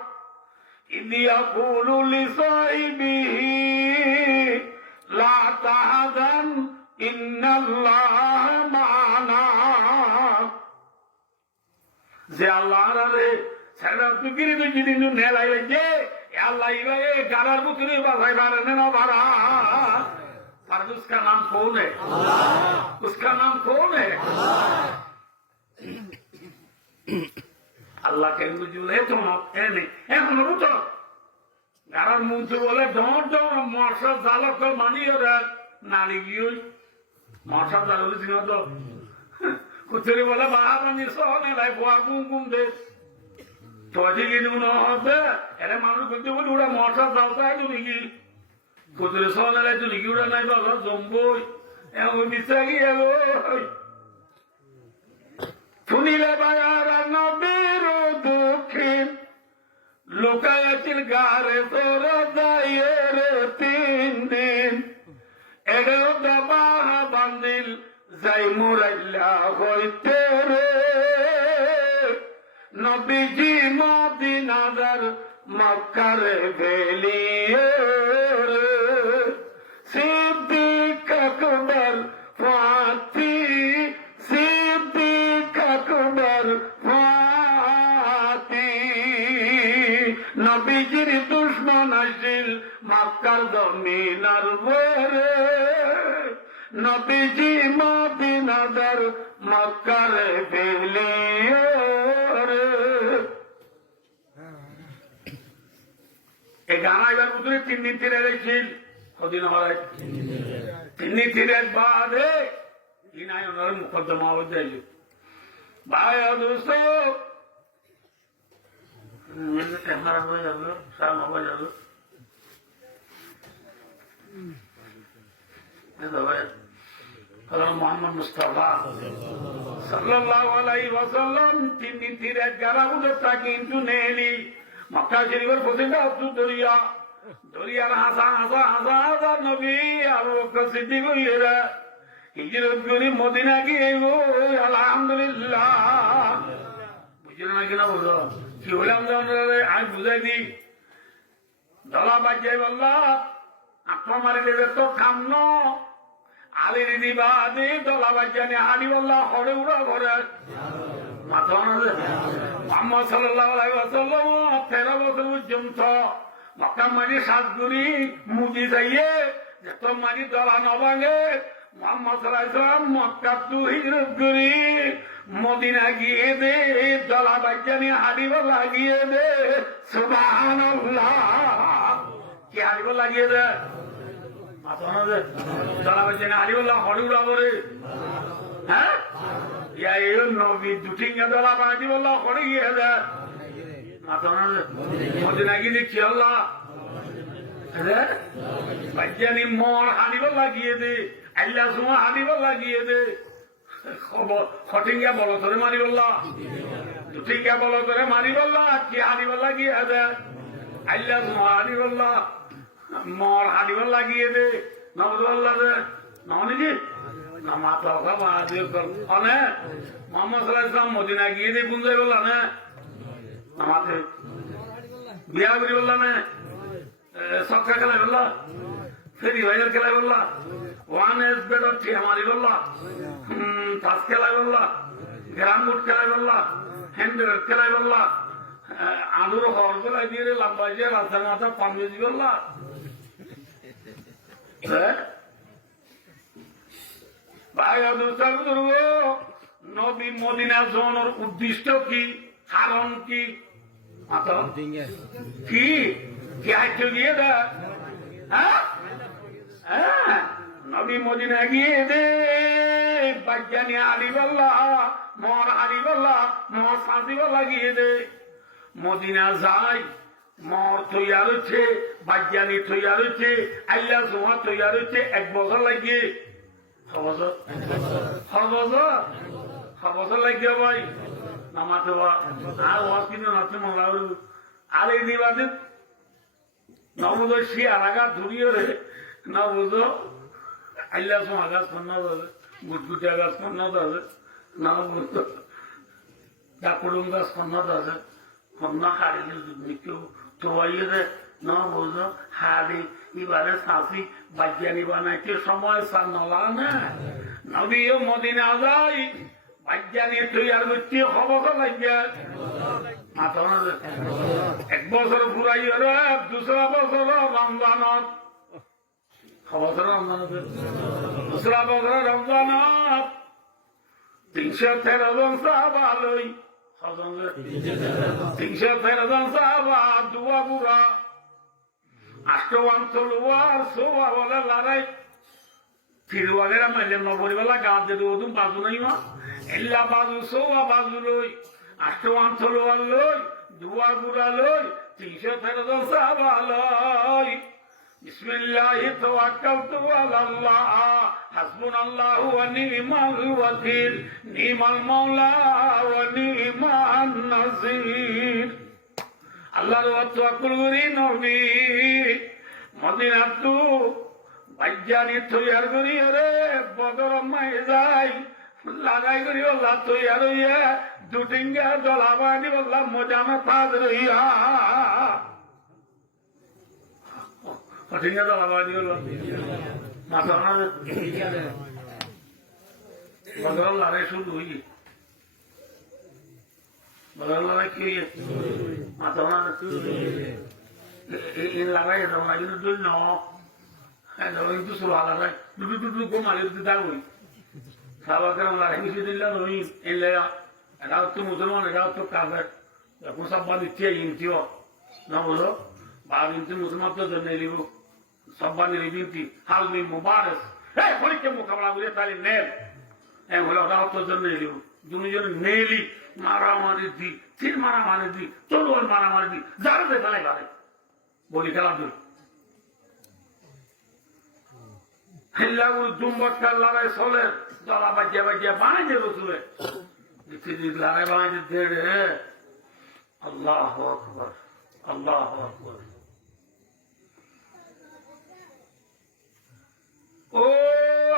ইদিয়া কুলু লিসাইবিহি লা তাহাদান ইন্নাল্লাহ মানা যে আল্লাহ রে সেটা তুকিরি তুই যদি নেলাই যে अल्लाह गारार बुतरी भाई बारे ना बारा पर उसका नाम कौन है उसका नाम कौन है अल्लाह के बुझले तो এখন বুঝো গারার মুখ বলে দৌড় দৌড় মশা জাল তো মানি ওরা নারী গিয়ে মশা জাল তো কুচুরি বলে বাহার সহনে লাই বোয়া গুম গুম দে তোকে কি হবে এরা মানুষ করতে বলি ওরা মশা জালতায় তুমি কি কুচুরি সহনে লাই তুমি কি ওরা নাই বলো জম্বই এমন বিচারিয়ে শুনিলে বায়ার নবীর দক্ষিণ লুকায়াছিল গারে তোর দায়ের 3 দিন এডেও দবা বান্দিল যাই মুরাইলা হইতে রে নবীজি মদিনাদার মক্কারে বেলিয়ে সিদ্দিক আকবর ফাতি সিদ্দিক আকবর ফাতি নবীজির দুশ্মন আসিল মক্কার জমিনার বরে নবীজি মদিনাদার মক্কারে বেলিয়ে এই গানা এবার ভিতরে 3 দিন 3 রেছিল কদিন হয় 3 দিন 3 বাদে ইনাই ওনার মুকদ্দমা হয়ে যাইল ভাই দোস্ত ক্যামেরা হয়ে যাবে সাম হয়ে যাবে মোহাম্মদ মুস্তাফা সাল্লাল্লাহু আলাইহি ওয়াসাল্লাম 3 দিন 3 গানা উদরটা কিন্তু নেলি মক্কা শরীফের প্রতিটা দরিয়া দরিয়ার হাসা হাসা হাসা হাসা নবী আবু বকর সিদ্দিক হইরা হিজরত করে মদিনা গিয়ে গো আলহামদুলিল্লাহ বুঝলেন না কিনা বলো কি হলাম আজ বুঝাই দি দলা বাজাই বললা আপা মারি দেবে তো খামন আলি দিবা দি দলা বাজানি হানি বললা হরে উড়া ঘরে মাথা মোহাম্মদ সাল্লাল্লাহু আলাইহি ওয়াসাল্লাম 13 বছর পর্যন্ত মক্কা মারি সাতগুড়ি মুজি যাইয়ে যত মারি দলা নবাঙ্গে মোহাম্মদ সাল্লাল্লাহু আলাইহি ওয়াসাল্লাম মক্কা টু হিজরত করি মদিনা গিয়ে দে দলা বাজানি হাড়িব লাগিয়ে দে সুবহানাল্লাহ কি হাড়িব লাগিয়ে দে মাথা দলা বাজানি হাড়িব হরি উড়া করে হ্যাঁ নবী দুটিঙ্গা দলা বাজি বললা করে গিয়ে মদিনা গিয়ে দিচ্ছি আল্লাহ বাজ্যানি মর হানিব লাগিয়ে দে আল্লাহ সুমা হানিব লাগিয়ে দে ফটিঙ্গা বলো তোরে মারি বললা দুটিঙ্গা বলো তোরে মারি বললা কি হানিব লাগিয়ে দে আল্লাহ সুমা হানি বললা মর হানিব লাগিয়ে দে নবদুল্লাহ দে নবনীজি মাথা মোহাম্মদ সাল্লাল্লাহু মদিনা গিয়ে দিয়ে কোন যাই বললাম না আমাকে বিয়া করি বললাম না সক্কা খেলাই বললা ফেরি ভাইয়ের খেলাই বললা 1S বেডর ঠিক আমারই বললা তাস খেলাই বললা গ্রাম বুট খেলাই বললা হ্যান্ডেল খেলাই বললা আলুর হর খেলাই দিয়ে লম্বা যে রাস্তার মাথা পাঞ্জি বললা হ্যাঁ নবী মদিনা যাওয়ার উদ্দেশ্য কি কারণ কি কি কি গিয়ে দে নবী মদিনা গিয়ে দে বাজ্যানি আলিবাল্লা মর আলিবাল্লা মর সাঁচিবাল্লা গিয়ে দে মদিনা যায় মর তৈয়ার হচ্ছে বাজ্যানি তৈয়ার হচ্ছে আল্লাহ জোয়া তৈয়ার হচ্ছে 1 বছর লাগিয়ে খবর লাগিয়ে ভাই নামাতে আর ওয়াজ কিন্তু নাচতে মনে আর এই দিবাদে নবুদ শিয়ার আগা ধরিয়ে রে নবুদ আল্লাহ সোমা গাছ কন্যা ধরে গুটগুটিয়া গাছ কন্যা ধরে নবুদ ডাকুলুম গাছ কন্যা ধরে কন্যা হারি কেউ তোয়াইয়ে রে নবুদ হারি এবারে সাঁচি বাজ্যানি বানাইতে সময় সার নলা না নবীও মদিনা যাই বাজ্যানি তৈয়ার করতে খবর লাগিয়ে মাথা 1 বছর ঘুরাই দুসরা বছর রমজানত খবর রমজানত দুসরা বছর রমজানত 313 জন সাহাবা লই 313 জন সাহাবা দুয়া বুড়া আষ্টবান তলোয়ার সোয়া বলে লড়াই ফিরওয়ালেরা মাইলে নবরিবেলা গাছ দিয়ে ওদুম বাজু নাই মা এল্লা বাজু সোয়া বাজু লই আষ্টবান তলোয়ার লই দুয়া গুড়া লই 313 জন সাহাবা লই বিসমিল্লাহি তাওয়াক্কালতু আলাল্লাহ হাসবুনাল্লাহু ওয়া নি'মাল ওয়াকিল নি'মাল মাওলা ওয়া নি'মান নাসির। আল্লাহর ওপর তাওয়াক্কুল করি নবী মদিনাতু বাজ্জানি তৈয়ার করি রে বদর মাই যাই লাগাই করি আল্লাহ তৈয়ার হইয়া দুটিঙ্গা দলাবানি আল্লাহ মজামে ফাজ রইয়া কঠিঙ্গা দলাবানি হল মাথা বদর লড়াই শুরু হই বদর লড়াই কি মাথা এই লাগাই তোমরা কিন্তু দুই ন কিন্তু শুরু আলাদাই দুটো দুটো কো মালির দিদা হই সাবাকের লড়াই বেশি দিল নই এলে এটাও তো মুসলমান এটাও তো কাফের এখন সব বাদ ইচ্ছে ইনতিও না বলো বাদ ইনতি মুসলমান তো জন্য নিব সব বাদ নিবি হাল নি মুবারক এই পরীক্ষা মোকাবেলা করে তাহলে নেব বলে ওটাও তো জন্য নিব দুজন নেলি মারামারি দি তিন মারামারি দি তলোয়ার মারামারি দি যারা যে ফেলাই পারে বলি খেলা দুই দুম্বটার লড়াই চলে দলা বাজিয়া বাজিয়া বানাইছে রসুলে লড়াই বানাইছে আল্লাহ আকবর আল্লাহ আকবর। ও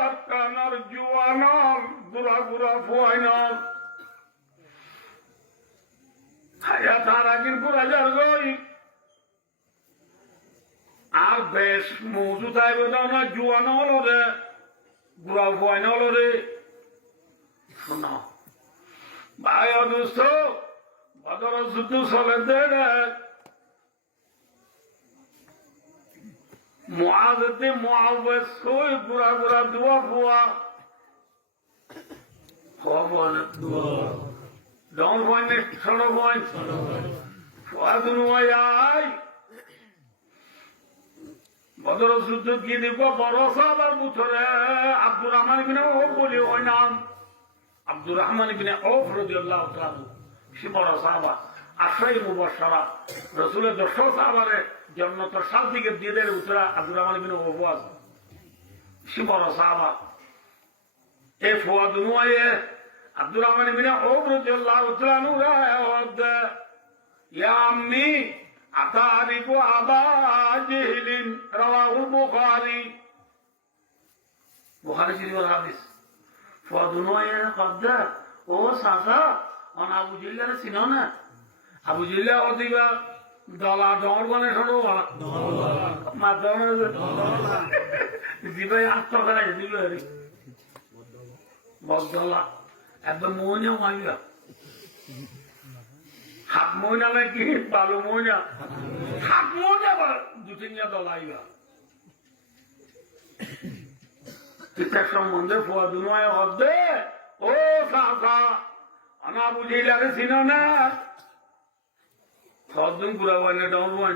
আকানার জুয়ানর গুড়া গুড়া ফুয়াইনর খাইয়া তার আগের গুড়া যার গই আর বেশ মজুদ আইবে না জুয়ানো হলো রে বুড়া ফুয়াইন হলো রে শোনো ভাই অদুস্থ বদর যুদ্ধ চলে দে মুআযতে মুআওয়াজ কই বুড়া বুড়া দুয়া ফুয়া খবর দুয়া ডন ফুয়াইনে ছোট ফুয়াইন ফুয়া দুনুয়াই বদর যুদ্ধ কি দিব বড় সাহাবার বুথরে আব্দুর রহমান ইবনে আউফ বলি ওই নাম আব্দুর রহমান ইবনে আউফ রাদিয়াল্লাহু তাআলা সে বড় সাহাবা আশরাই মুবাশশারা রাসূলের 10 সাহাবারে জান্নাত 7 দিকে দিনের উতরা আব্দুর রহমান ইবনে আউফ আছে সে বড় সাহাবা এ ফুয়াদ নুয়ে আব্দুর রহমান ইবনে আউফ রাদিয়াল্লাহু তাআলা নুরা ইয়া আম্মি أتعرف أبا جهل رواه البخاري بخاري شريف الحديث فدنوا قد او ساسا ان ابو جهل سينونا ابو جهل ওদিবা দলা ডর বনে ছোড়ো মা ডর দিবাই আত্ম করাই দিবাই বদলা একদম মনে হইয়া হাত মইনা নাকি বালু মইনা হাত মইনা দু তিনটা দলাইবা কিতাব সম্বন্ধে ফুয়া দুনয় হদ্দে ও সাসা আনা বুঝিলারে চিনো না সদুন গুড়া বনে ডর বন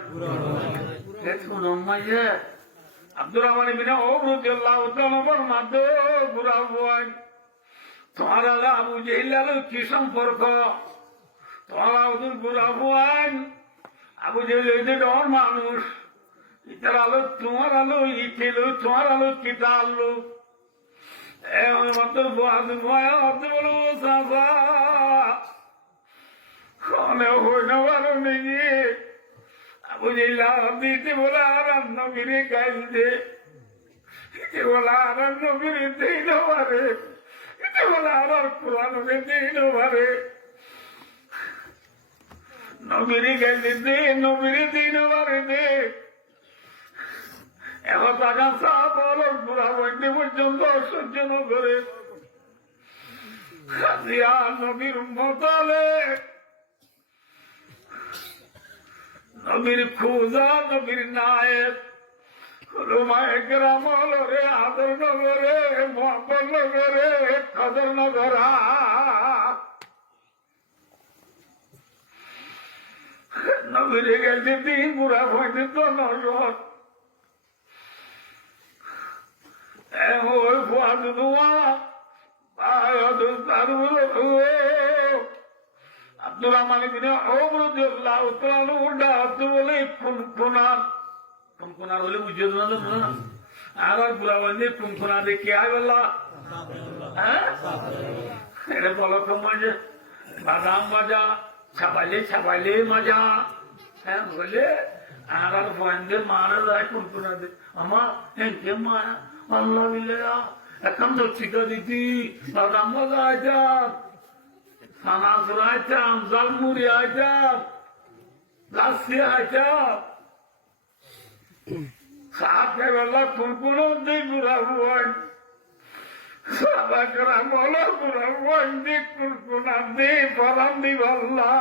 হে শুনুন মাইয়ে আব্দুর রহমান ইবনে আউফ রাদিয়াল্লাহু তাআলা ফরমাতে গুড়া বন তোমার আবু জেহেল কি সম্পর্ক তোমার বুড়া ফুয়ান আবু জেহেল ডর মানুষ ইটার আলো তোমার আলো ইটেল তোমার আলো কিটা আলো মাত্র বলো সাফা কনে হই না ভালো নেই আবু জেহেল দিতে বলে আর নবীরে গাইল দে ইতে বলে আর নবীরে দেই না পারে ইতে বলে আর কোরআনকে দেই না পারে নবীরে গাইলে দে নবীরে দিন বারে দে এখন টাকা সাপ হলো বুড়া বইতে পর্যন্ত সহ্য করে নবীর মতালে নবীর খুঁজা নবীর নায়েব রুমায় গ্রাম হলো রে আদর নগরে মহাপর নগরে কদর নগরা নবীরে গেছে দিন বুড়া ভয়তে তো নজর ওই ফুয়াদ দুয়া আব্দুর রহমান ইবনে আউফ রাদিয়াল্লাহু তাআলা বলে খুনান কুনকুনা হলে বুঝিয়ে দেবো না আর বুড়া বন্ধু কুনকুনা দেখে আয় বললা হ্যাঁ এটা বলো তোমার যে বাদাম মজা ছাপাইলে মজা হ্যাঁ বলে আর বন্ধের মারা যায় কুনকুনা দে আমার এনকে মা আল্লাহ মিলে এখন তো চিকা দিতি বাদাম মজা আইতাম সানাসুর আইতাম জালমুড়ি আইতাম লাসি আইতাম সাথে বেলা কুনকুনো দিই বুড়া হুয়ান সাদা করা বলো বুড়া হুয়ান দি কুনকুনা দি পরাম দি বল্লা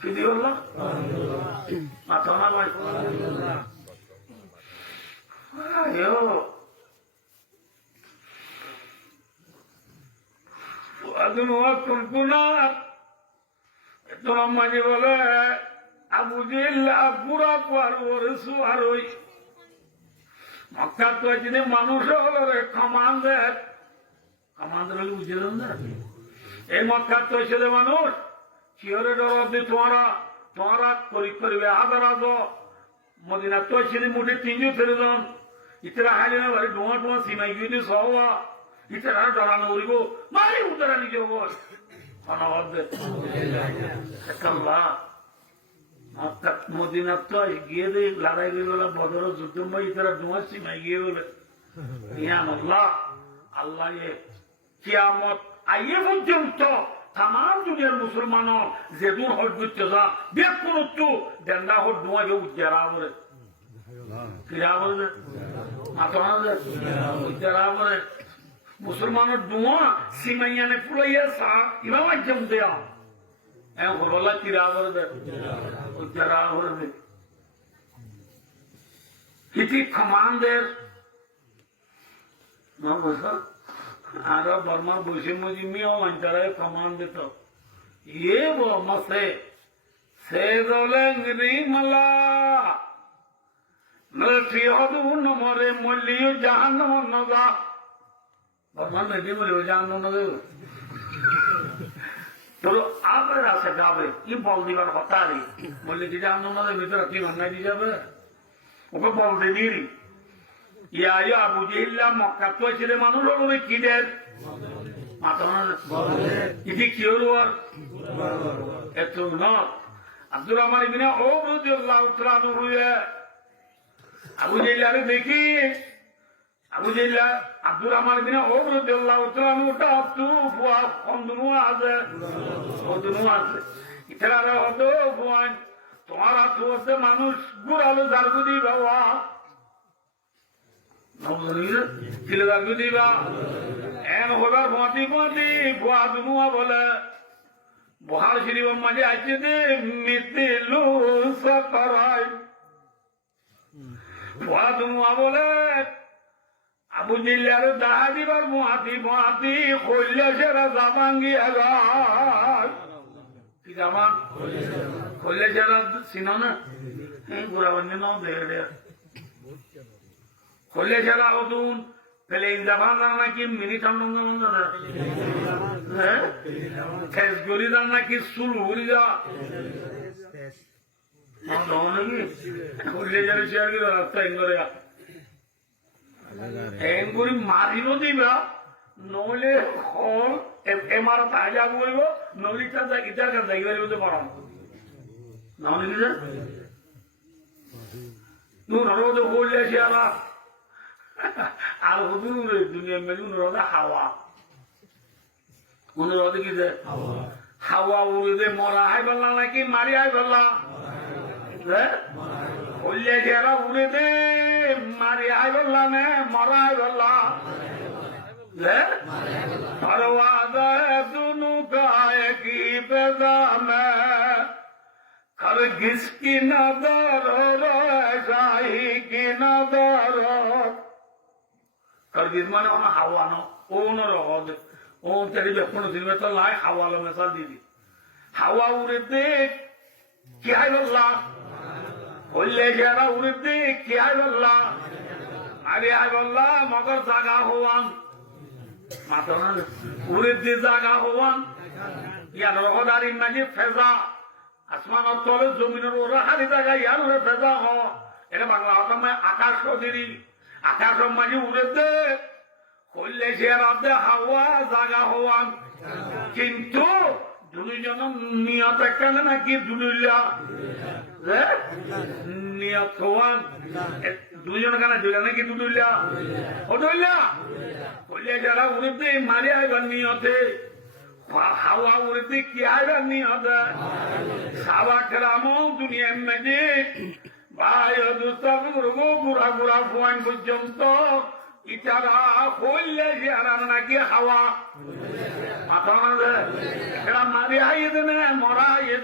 কি দি বল্লা মাথা না ভাই আয়ো কুনকুনা তোমার মাঝে বলে আবু জিল্লা পুরা আর ওই মক্কা তো যদি মানুষ হলো রে কমান্ডার হলে বুঝে দেন না এই মক্কা তো ছেলে মানুষ চিহরে ডরতে তোমারা করবে হাজার হাজার মদিনা তো ছেলে মুঠে তিনজন ফেলে দেন ইতরা হাইলে না ভাই ডোয়া সীমাই গিয়ে সহা ইতরা ডরানো উড়িব মারি উতরা নিজে বল মদিনা তো গিয়ে দে লড়াই গেল বদর যুদ্ধ ইতরা ডোয়া সীমাই গিয়ে বলে আল্লাহ আল্লাহ কিয়ামত আইয়ে পর্যন্ত তাম দুনিয়ার মুসলমান যেদূর হট করতে যা বেশ কোনো ডেন্ডা হট ডোয়া যে উজ্জারা বলে কিরা বলে মাথা উজ্জারা বলে মুসলমানের ডোয়া সিমাইয়ানে ফুলাইয়া সা ইমাম আজম দেয়া এম বলা কিরা বলে উজ্জারা বলে কিটি কমান্ডের আর বর্মার বৈষম্যজি মিও অঞ্চলে কমান দিত ইয়ে বর্মা সে দলেঙ্গি মালা নৃত্য হদু নমরে মল্লিও জাহান নগা বর্মার নদী বলিও জাহান নগে তো আবার আছে যাবে কি বল দিবার হতারি বললে কি জাহান নগের ভিতরে কি অন্যায় দিয়ে যাবে ওকে বল দিবি ইয়া আবু জিল্লা মক্কা তো ছেলে মানুষ হলো কি দেন ইতি কি হল এত ন আব্দুর রহমান ইবনে ওমর রাদিয়াল্লাহু তাআলা আনহু আবু জিল্লারে দেখি আব্দুর রহমান ইবনে ওমর রাদিয়াল্লাহু তাআলা আনহু টা তু ফুয়া কন্দনু আছে ইতরারে হতো ফুয়ান তোমারা তো মানুষ গুরালো জারগুদি বাবা বহার শরীফ মাঝে আছে যে মিতিলু সরাই বলে আবু জিল্লার দাহা দিবার মহাতি কইলে সেরা জামাঙ্গি কি জামান কইলে সেরা চিনো না গুড়া বন্ধু নাও দেখে খোলে খেলা হতুন তাহলে এই জামান নাকি মিনিট শেষ করি দান নাকি চুল ঘুরি যা খোলে যাবে সে আর কি করে মারিল দিবা নহলে হল এমার তাজা বলব নলি ইটার কাছে যাই বলতে পারো নহলে কি নুন বললে সে আর হুজুর দুনিয়া মেলে অনুরোধে হাওয়া অনুরোধে কি যে হাওয়া উড়ে মরা হাই বললা নাকি মারি হাই বললা বললে যারা উড়ে দে মারি হাই বললা নে মরা হাই বললা দুনু গায়ে কি বেদামে কর ঘিসকি নজর শাহি কি নজর করগিস মানে হাওয়ানো ও নরদ ও তেরি বেক্ষণ দিবে তো লাই হাওয়ালো মেসাল দিবি হাওয়া উড়ে দেখ কি হাই বললা বললে যারা উড়ে দেখ কি হাই বললা আরে হাই বললা মগর জাগা হওয়ান মাথা উড়ে দিয়ে জাগা হওয়ান ইয়ার রহদারির মাঝে ফেজা আসমানের তলে জমিনের ওরা হারি জায়গা ইয়ার উড়ে ফেজা হ এটা বাংলা হতাম আকাশ কদিরি আকাশ মাঝে উড়ে দে করলে সে রাতে হাওয়া জাগা হওয়ান কিন্তু দুজন নিয়ত একটা নাকি দুলিয়া নিয়ত হওয়ান দুজন কেন দুইলা নাকি দুলিয়া ও দুলিয়া করলে যারা উড়ে দে মারি আইবার নিয়তে হাওয়া উড়তে কি আইবার নিয়তে সাবা কেরামো দুনিয়ার মেজে ভাই বুড়া বুড়া ফোয়ান পর্যন্ত ইটারা হইলে যারা নাকি হাওয়া মাথা এরা মারি আইয়ে না মরা আইয়ে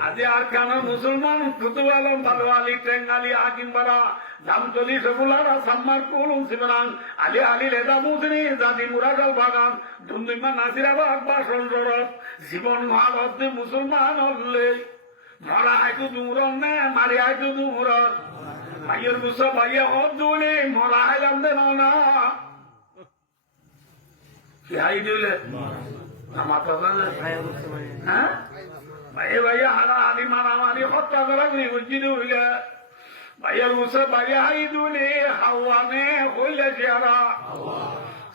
আজ আর কেন মুসলমান কুতুব আলম বালওয়ালি টেঙ্গালি হাকিমবাড়া জামতলি সগুলারা সাম্মার কুলুম সিমরান আলী আলী লেদা মুসনি জাতি মুরাগাল বাগান ধুমধুমা নাসিরাবাদ বা সঞ্জরত জীবন ভালত মুসলমান হলে মরা আইতো দুমরন নে মারি আইতো দুমরন ভাইয়ের গুসা ভাইয়া হত দুলে মরা আইলাম দে না কি হাই দিলে আমার তো হ্যাঁ ভাই ভাইয়া হারা আদি মারামারি হত্যা করা বুঝিনি হইলে ভাইয়ের গুসা ভাইয়া হাই দুলে হাওয়ানে হইলে যারা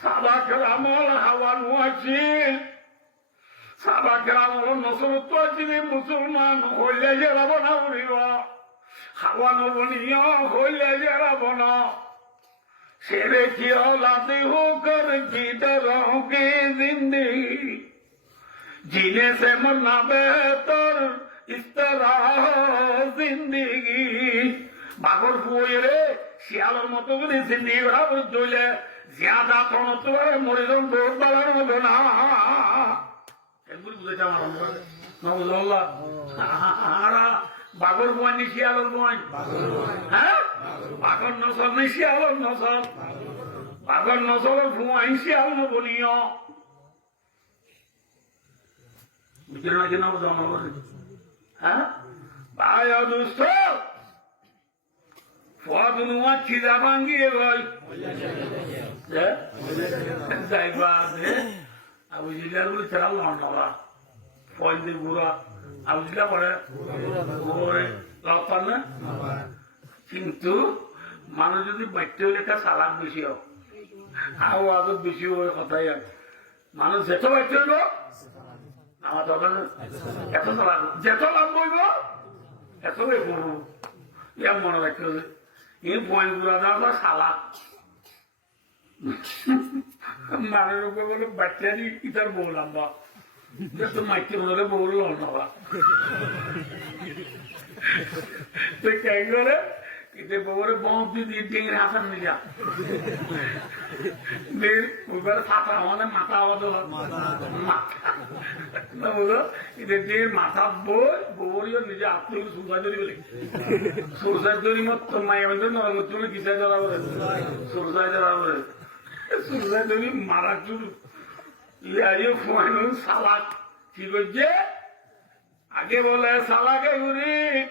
সাবা কেরামল হাওয়া নুয়াছিল সাবা কেরামল নসরত যিনি মুসলমান হইলে যারা বনা উড়িব হাওয়া নবনীয় হইলে যারা বনা সেরে কি औलादे होकर की तरहोगे जिंदगी जीने से मरना बेहतर इस तरह जिंदगी বাগর ফুয়ে রে শিয়ালের মতো করে জিন্দিগি করা চলে জিয়াদা তনত্ব মরিজন দৌড় বাড়ানো হবে না এগুলি বুঝেছে আমার বাগর বয়নি শিয়ালের বয় হ্যাঁ বাগর নসল নেই শিয়ালের নসল বাগর নসলের ফুয়াই শিয়াল নবনীয় বুঝলেন না কেন হ্যাঁ ভাই দুস্থ ফদ নুয়া খিদা ভাঙ্গিয়ে ভাই যাইবা আবু জিলার বলে ছেড়া লন্ডা ফল দিয়ে বুড়া আবু জিলা পরে লক্ষণ না কিন্তু মানুষ যদি বাচ্চা হলে একটা সালাম বেশি হোক আও আদত বেশি হয় কথাই আর মানুষ যেত বাচ্চা হইব আমার তখন এত সালাম যেত লাভ বইব এত করবো ইয়ার মনে রাখতে হবে এই পয়েন্ট গুলা দেওয়া সালা মানুষ বলে বাচ্চা নিয়ে কি তার বললাম বা তো মাইকে বলে বলল না তো কে করে এতে বউরে বন্ধু দিয়ে ডেঙের হাসান নিয়ে যা ছাতা আমাদের মাথা মাথা বলো এটা যে মাথা বই বউরিও নিজে আত্মীয় সুরসাই ধরি বলে সুরসাই ধরি মত মায়ের মধ্যে নরমত কিসাই ধরা বলে সুরসাই ধরা বলে সুরসাই ধরি মারা চুল ইয়ে ফোন সালাক কি করছে আগে বলে সালাকে ঘুরি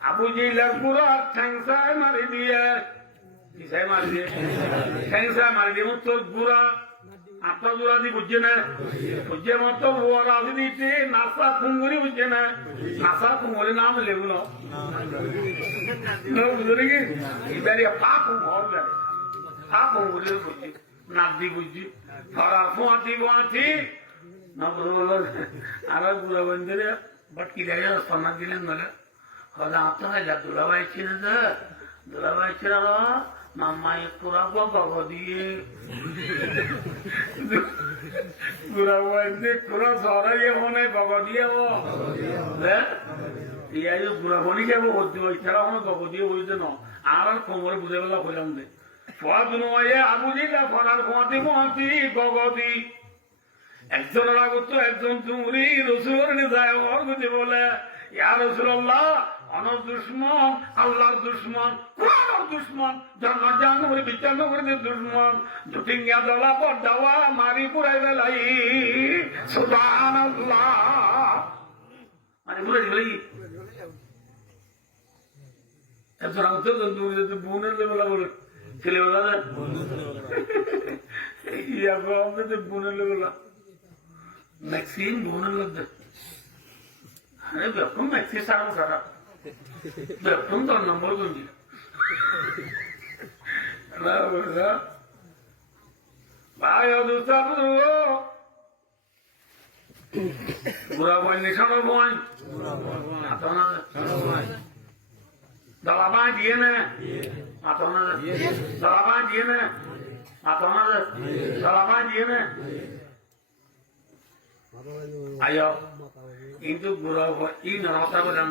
আবু জিলার পুরো ঠ্যাংসায় মারি দিয়ে কিসাই মারি দিয়ে ঠ্যাংসায় মারি দিয়ে তোর গুড়া আপনার গুড়া দিয়ে বুঝছে না বুঝছে মতো ওরা দিতে নাসা কুঙ্গুরি বুঝছে না নাসা কুঙ্গুরি নাম লেগুলো বুঝলি কি এবারে পা কুঙ্গর গেলে পা কুঙ্গুরি বুঝছি নাদি বুঝছি ফরা ফোঁয়াতি ফোঁয়াতি না বলো আর গুড়া বন্ধুরে বাট কি লাগে সন্না দিলেন বলে দুলাভাই ছিল দুলাভাই ছিল মাম্মা পুরা বাবা দিয়ে দুলাভাই পুরা সরাই মনে বাবা দিয়ে ইয়াই গুড়াবনি যাবো এছাড়া কোনো বাবা দিয়ে বলছে না আর কোমরে বুঝে বেলা হইলাম দে ফোয়া দুয়ে আবু দিলা ফরার ফোঁয়াতি ফোঁয়াতি গগদি একজনের আগত একজন চুমরি রসুলের যায় ওর বুঝে বলে ইয়া রাসূলুল্লাহ অনর দুশ্মন আল্লাহর দুশ্মন কোরআনের দুশ্মন জাহান্নামের বিচারকের দুশ্মন দুটিঙ্গা দলা পর দাওয়া মারি পুরাই বেলাই সুবহানাল্লাহ মানে পুরাই বেলাই একজন আউতে বোনের লেবেলা বলে ছেলেবেলা ইয়া বোনের লেবেলা ম্যাক্সিম বোনের লেবেলা বেকুম একটি সারা সারা বেকুম 10 নম্বর গুঞ্জি ভাই অদুস্তাব বুড়া বই নিশানো বই দলাবা দিয়ে না মাথা দলাবা দিয়ে না মাথা দলাবা দিয়ে না আয়ো কিন্তু বুড়া বই ই নরমতা বলেন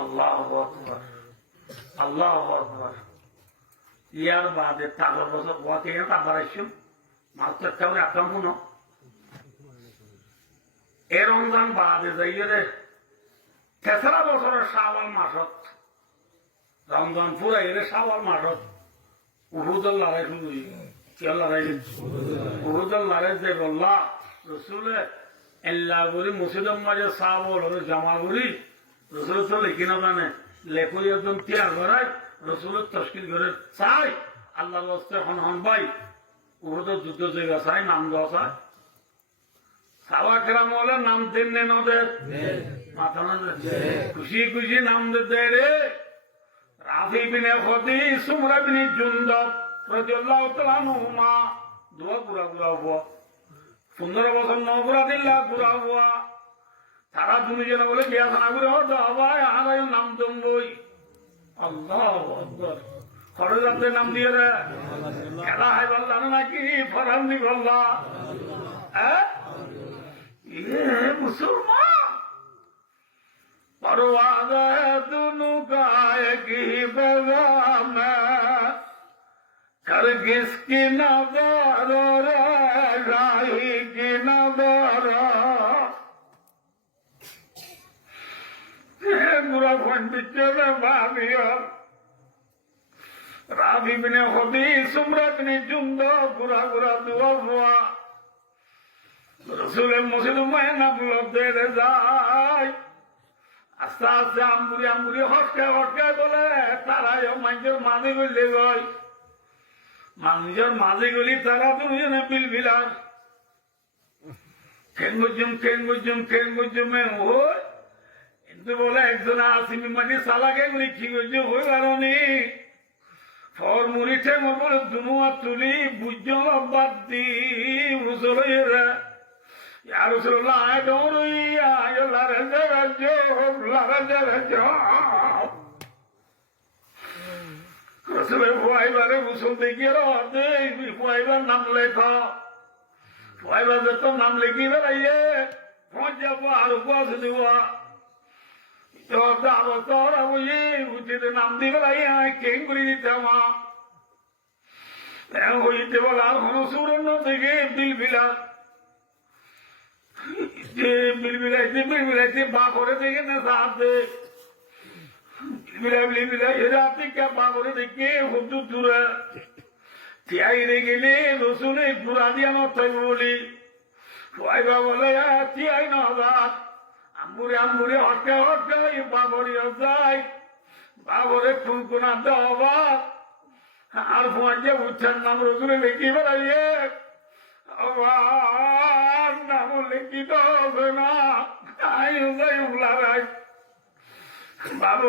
আল্লাহ আকবার আল্লাহ আকবার ইয়ার বাদে তাগর বছর বতে তারপর আসুন মাত্র কেমন একদম শুনো এ রমজান বাদে যাইয়ে রে তেসরা বছরের শাওয়াল মাসত রমজান পুরা এলে শাওয়াল মাসত উহুদের লড়াই শুরু কেউ লড়াই উহুদের লড়াই যে বললা রসুলে এল্লা করি মসজিদের মাঝে সাবল জমা করি রসুল তো লিখি না জানে লেখই একদম তিয়ার করায় রসুলের তস্কিল করে চাই আল্লাহ হন হন ভাই উহুদের যুদ্ধ জায়গা চাই নাম দেওয়া চায় সাবা কেরাম বলে নাম দেন নেন ওদের মাথা না খুশি খুশি নাম দে রে রাফি বিনে খদি সুমরা বিনে জুন্দব রাদিয়াল্লাহু তাআলা আনহুমা দোয়া পুরা পুরা হওয়া 15 বছর নবরা দিল্লা পুরা হওয়া তারা তুমি যেন বলে বিয়া খানা করে হতো আবার আর নাম দম বই আল্লাহু আকবার খরচ আপনি নাম দিয়ে রে খেলা হয় বললা নাকি ফরান দি বললা হ্যাঁ मुसलमान परवाज़ दुनू का एक ही पैगाम कर किसकी नजर राही की नजर बुरा पंडित भाभियो रावी बिने खुदी सुमरत ने जुंदो बुरा बुरा दुआ हुआ রসুলের মসজিদ নাম লব্ধে যায় আস্তে আস্তে আমুরি আমুরি হটকে হটকে বলে তারাই মানুষের মাঝে গলি গই মানুষের মাঝে গলি তারা তুমি বিল বিলাস খেন বুঝুম ওই কিন্তু বলে একজন আসিমি মাটি সালাকে গুলি কি করছে হয়ে কারণে ফর মুড়ি ঠেঙ বলে দুনুয়া তুলি বুঝল বাদ দি রসুল يا رسول الله I don't know يا رسول ফুয়াইবারে রসুল দেখিয়ে রাতে ফুয়াইবার নাম লেখা ফুয়াইবার যত নাম লেখি বেড়াইয়ে পৌঁছ যাবো আর উপবাস দেওয়া তোরা বুঝি উচিত নাম দিয়ে বেড়াই কেন করে দিতে আমার হইতে বলে আর কোনো সুরন্য থেকে বিল বিলাস बिलबिलाइते बाप हो रहे देखे ना साथ दे बिलबिलाई रात क्या बाप हो रहे देखे खुद दूर है त्याई रे गेले रसूले पूरा दिया ना तय बोली वाई बाप बोले यार त्याई ना बात आम्बुरे हटके ये बाप हो रही जाए बाप हो रहे कुनकुना दो बात आर फोन उच्छन नाम रसूले लेके बनाइए আমার নাম লিখিত হবে না বাবু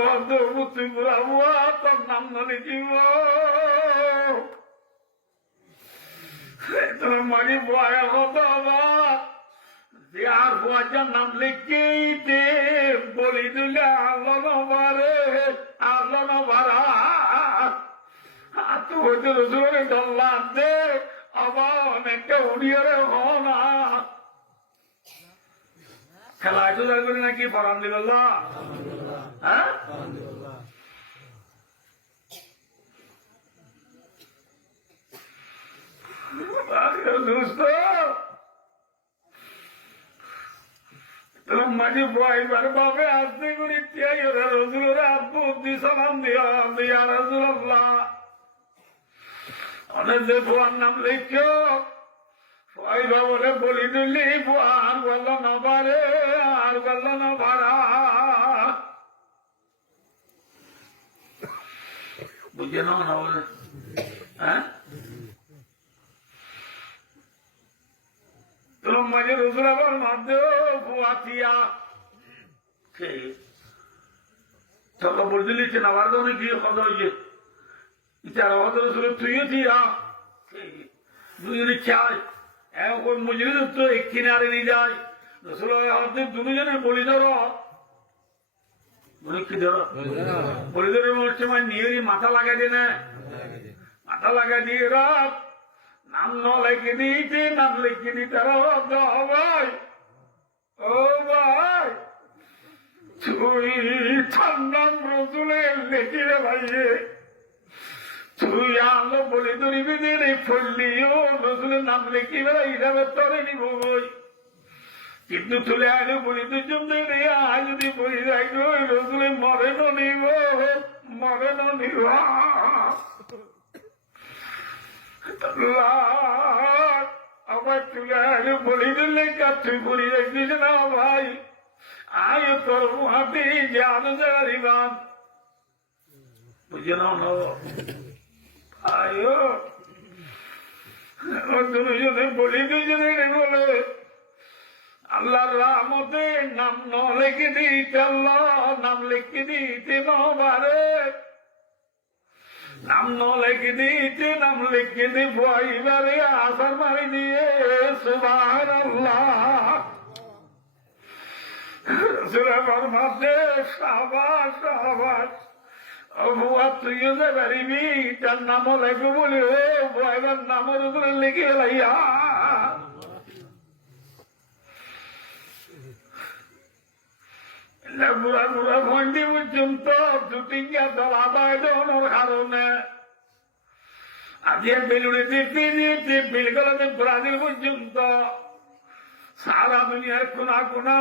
তুই বুড়াবো তোর নাম না লিখিব তোর মারি বয়া হতো যে আর বয়ার নাম লিখেই দে বলি দিলে আলো নবারে আলো নবারা তুই হইতে রসুলের ডল্লা দে আবার অনেকটা উড়িয়ে হনা খেলা একটু যাবে নাকি পরান দিল হ্যাঁ মাঝে বয়বার বাবে আসতে করি রসুলের আব্বু দি সালাম দিয়া রসুল্লাহ অনেক যে ফুয়ার নাম লিখছো ফুয়াই বলে বলি দিলি ফুয়ার বলল না পারে আর বলল না পারা বুঝে না বলে হ্যাঁ তোর মাঝে রসুল আবার মাধ্যমে ফুয়া থিয়া চলো বলতে লিখছে না আবার ধরে গিয়ে কথা হইছে ইটার হদর শুনে তুইও দিয়া দুজনে চাই এখন মজুরি তো এক কিনারে নিয়ে যায় রসুল দুজনে বলি ধরো কি ধরো বলি ধরে বলছে নিয়ে মাথা লাগাই দিয়ে না মাথা লাগাই দিয়ে রাখ নাম ন লেখে দিতে নাম লিখে দিতে ভাই ও ভাই তুই ঠান্ডাম রসুলের লেখি রে ভাইয়ে তুই আলো বলে ধরিবি রে ফল্লিও রসুলের নাম লিখি বেড়াই যাবে তরে নিব বই কিন্তু তুলে আলো বলি তুই জমতে রে আজ যদি বলি যাই রসুলে মরে নিব আমার তুলে আলো বলি দিলে তুই বলি যাইতিস না ভাই আয় তোর হাতে জান জারিবান বুঝে নাও আয়ো দুজনে বলি দুজনে বলে আল্লাহর রহমতে নাম ন লিখে দিতে আল্লাহ নাম লিখে দিতে নবারে নাম ন লিখে দিতে নাম লিখে দি বইবারে আসার মারি দিয়ে সুবহানাল্লাহ সুরাবার মাঝে সাবাস সাবাস বুয়া তুইও যে পারিবি তার নামও লাগবে বলি ও বইবার নামের উপরে লিখে লাইয়া বুড়া বুড়া ভন্ডি পর্যন্ত দুটিঙ্গা দলা বাই দেওয়ার কারণে আজকে বেলুড়ে দিতে দিতে বিলগুলোতে ব্রাজিল পর্যন্ত সারা দুনিয়ার কোনা কোনা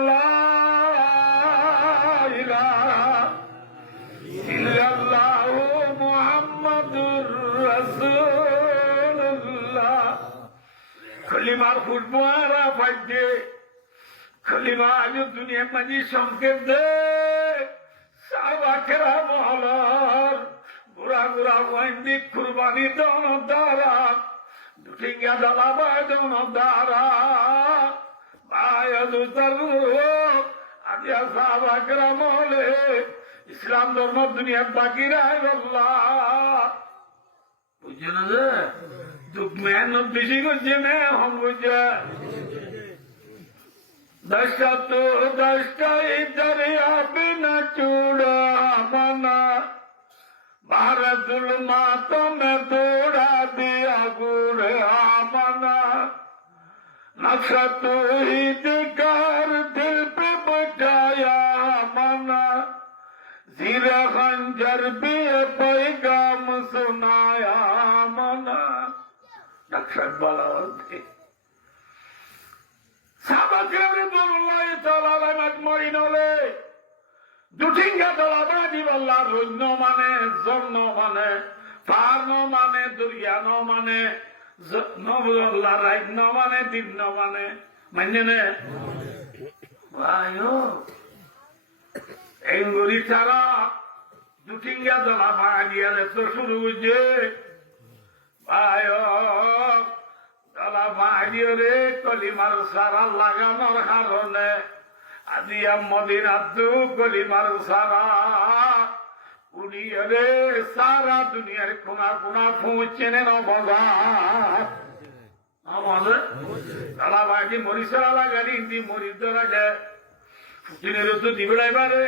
মুহাম্মাদুর রাসূলুল্লাহ কলিমার ফুটবলা পাইছে কলিমা আজ দুনিয়ার মাঝে সংকেত দে সাবাকেরা মহলর বুড়া বুড়া বন্দি কুরবানি দন দ্বারা দুটিঙ্গা দলা বাই দন দ্বারা ইসলাম ধর্ম দুনিয়ার বাকি বুঝছে না যে দুঃখ মেহনত বেশি করছে না হম বুঝছে দশটা তো দশটা দরিয়া বিনা চূড়া মানা ভারতুল মাতম তোড়া দিয়া গুড়ে আমানা नक्शा तो ही दिकार दिल पे बैठाया मना जीरा खंजर भी पैगाम सुनाया मना नक्शा वाला थे साबक रसूलुल्लाह सल्लल्लाहु अलैहि मजमुइनले দুটিঙ্গা দলা বাজি বল্লা রন্য মানে জন্য মানে পার মানে দরিয়া মানে নবুল্লাহ রাইট ন মানে দিন ন মানে মান্য নে এই গরি ছাড়া দুটিঙ্গা দলা বাজিয়া তো শুরু হয়েছে দলা বাজিয়ে রে কলিমার সারা লাগানোর কারণে আদিয়া মদিনাতু কলিমার সারা উড়িয়ে রে সারা দুনিয়ার কোনা কোনা পৌঁছেনে নবাজার আমাদের তালা বাকি মরিষারা লাগারি ইন্দি মরিদ রাজা পুতিনের তো দিবড়াইবারে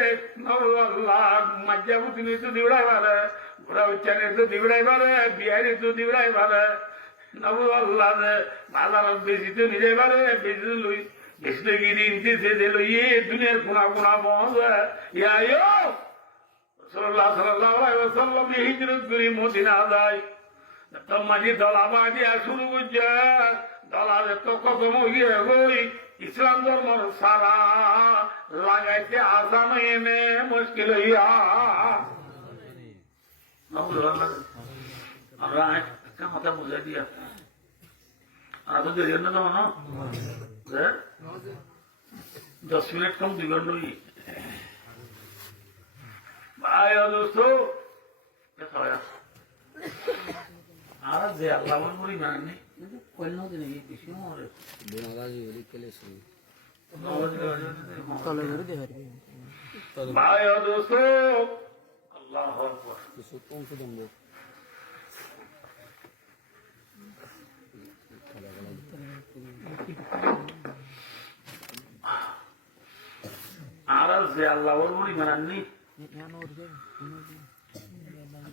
মাজ্জা পুতিনের তো দিবড়াইবারে ঘোড়া উচ্চানের তো দিবড়াইবারে বিহারি তো দিবড়াইবারে নবু আল্লাহ বাজার বেশি তো নিজেবারে বেশি লই বেশি গিরি ইন্দিছে যে লইয়ে দুনিয়ার কোনা কোনা মজা ইয়া রাসূলুল্লাহ সাল্লাল্লাহু আলাইহি ওয়াসাল্লাম হিজরত করে মদিনা যায় তো মাঝে দলা বাজিয়া শুরু করছে দলারে তো কদম হইয়ে গই ইসলাম ধর্মের সারা লাগাইতে আসান এনে মুশকিল হইয়া আমরা একটা কথা বুঝাই দিয়া আর তো দেরি না তো না 10 মিনিট কম 2 ঘন্টা आया दोस्तों कैसा होया आज जे अल्लाह मन मुरी मानने कोई ना तो नहीं किसी में और दोनों का जी के लिए सही नॉलेज कॉलेज में दे हरी ভাই ও দোস্ত আল্লাহু আকবার আর যে আল্লাহ বলি মানাননি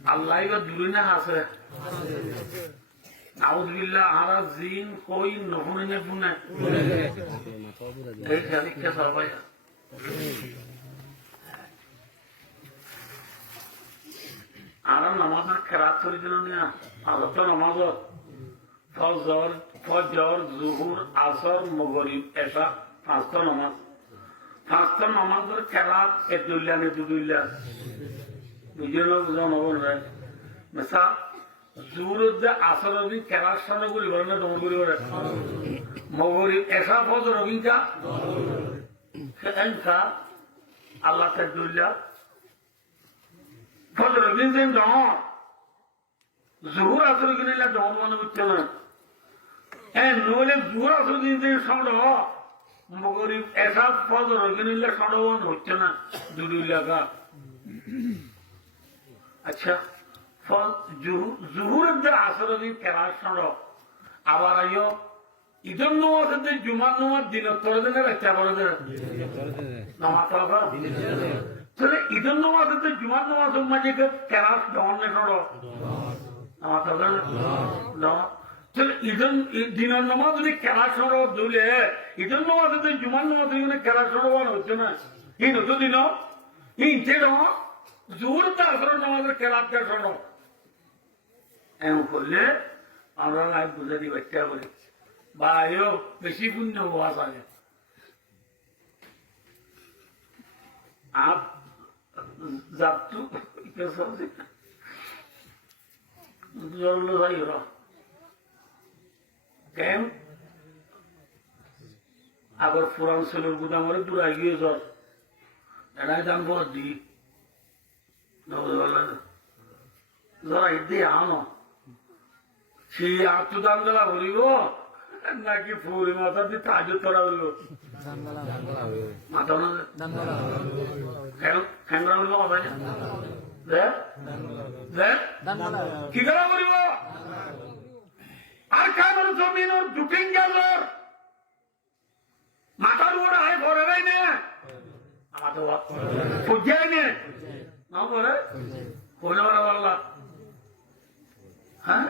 আল্লাহ এবার দূরে না আছে আউযুবিল্লাহ আর জিন কই নহনে নে বুনে এই খানিকটা সবাই আর নামাজের খেরাত করে দিল না আদত নামাজত ফজর জুহুর আসর মাগরিব এশা পাঁচটা নামাজ পাঁচটা নামাজের খেরাত এদুল্লাহ নে দুদুল্লাহ বুঝে জন হব না মেসা জুহুর যে আসর দিন খেলার সামনে করি বলে না দমন করি বলে মাগরিব এশা ফজর অভিজ্ঞা আল্লাহ তেদুল্লাহ ফজর দিন দমন জুহুর আসর কিনে দমন মনে করছে না হ্যাঁ নইলে জুহুর আসর দিন সন্ড মগরিব এসা ফজর কিনে সন্ডবন হচ্ছে না দুদুল্লাহ আচ্ছা জুহুরের যে আসর দিন খেলার সন্ড আবার আইও ঈদের নামাজ জুমার নামাজ দিন তোর দিনের একটা করে দেয় নামাজ তাহলে ঈদের নামাজ জুমার নামাজ মাঝে খেলার দমন সন্ড নামাজ তাহলে দিনের নামাজ যদি খেলার সড়ক ধুলে ঈদের নামাজ জুমার নামাজ খেলার সড়ক হচ্ছে না এই নতুন দিন ইনতে জোর আসর নামাজের খেলার সড়ক এমন করলে আমরা বুঝে দিই বাচ্চা করে বা এও বেশি পুণ্য হওয়া থাকে আপ যাত্রু জল ভাই ওরা কেন আবার পুরান সেলের গুদামরে দূরা গিয়ে জল এটাই দাম বল দি যারা এতে আনো সেই আত্ম দাম দেওয়া বলিব নাকি ফুরি মাথা দিয়ে তাজ তোরা বলিব মাথা খ্যাংরা বলিব মাথায় কি করা বলিব আর কারণ জমিন ওর দুটিং গেল মাথার উপর আয় ভরে নাই না আমাদের ফুজাই নে না বলে হলে বলা হ্যাঁ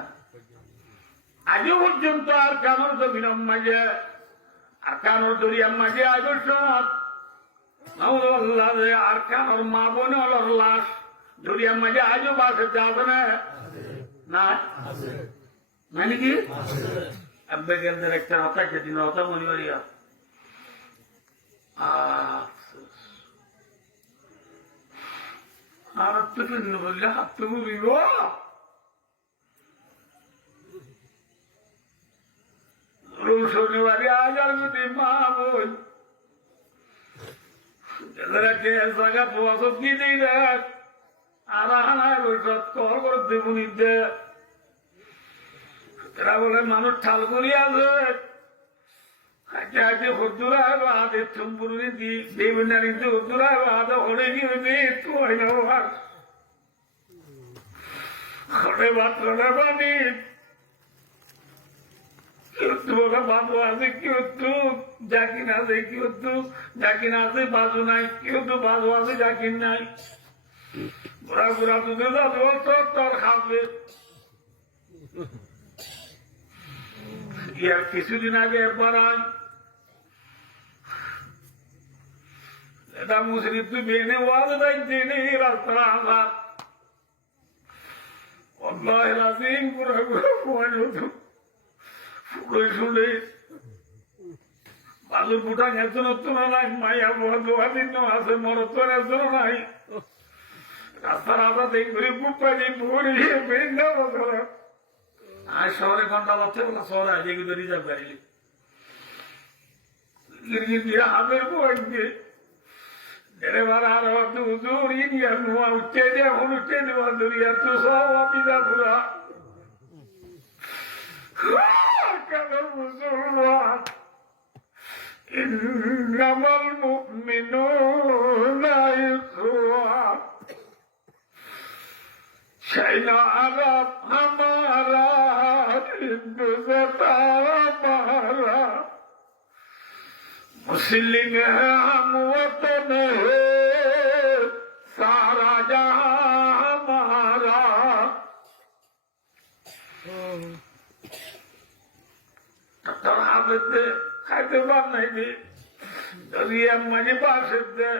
আজও পর্যন্ত আর কানোর জমিন মাঝে আর কানোর দরিয়ার মাঝে আজও সব আর কানোর মা বোন হল লাশ দরিয়ার মাঝে আজও বাসে যাবে না মানে কি আব্বাগেলদের একটা হতা সেদিন হতা মনে করিয়া আর তো কেন বললে হাত তো বুঝিব শনিবারে আজ আর যদি মা বোন জায়গা প্রবাসত কি দেই দেখ আর হানায় বৈঠক কর করে দেবুনি দে এরা বলে মানুষ ঠাল করি আছে হাঁটে হাঁটে হদ্দুরা হাতে চুম্পুরি দি দেবেন না কিন্তু হদ্দুরা হাতে হলে কি হইতে একটু হয় না হলে ভাত হলে পানি ভাত আছে কি হতো জাকিন আছে কি হতো জাকিন আছে বাজু নাই কি হতো বাজু আছে জাকিন নাই ঘোরা ঘোরা দুধে যাবে তোর খাবে ইয়ার কিছুদিন আগে একবার আয় এটা মুসলিম তুই বেনে ওয়াজ দেয়নি রাস্তার আঘাত অল্লাহিম পুরো ফুলে শুলে বালুর ফুটা গেছে নতুন নাই মাইয়া দোয়া দিন আছে মরত্বর একজন নাই রাস্তার আঘাত এই ঘুরে পুপাই পুকুরে বেরিয়ে বছর আর শহরে ঘন্টা লাগছে বলা শহরে আজ এগুলো রিজার্ভ গাড়ি হাতের বইকে এবার আর হুজুর ইন্ডিয়া নোয়া উঠে দিয়ে এখন উঠে দেওয়া দরিয়া তো সব অপিদা পুরা কেন মুসলমান إنما المؤمنون मुस्लिम हम वतन है सारा जहां हमारा তোর হাতে খাইতে পার নাই দি যদি মাঝে পাশে দে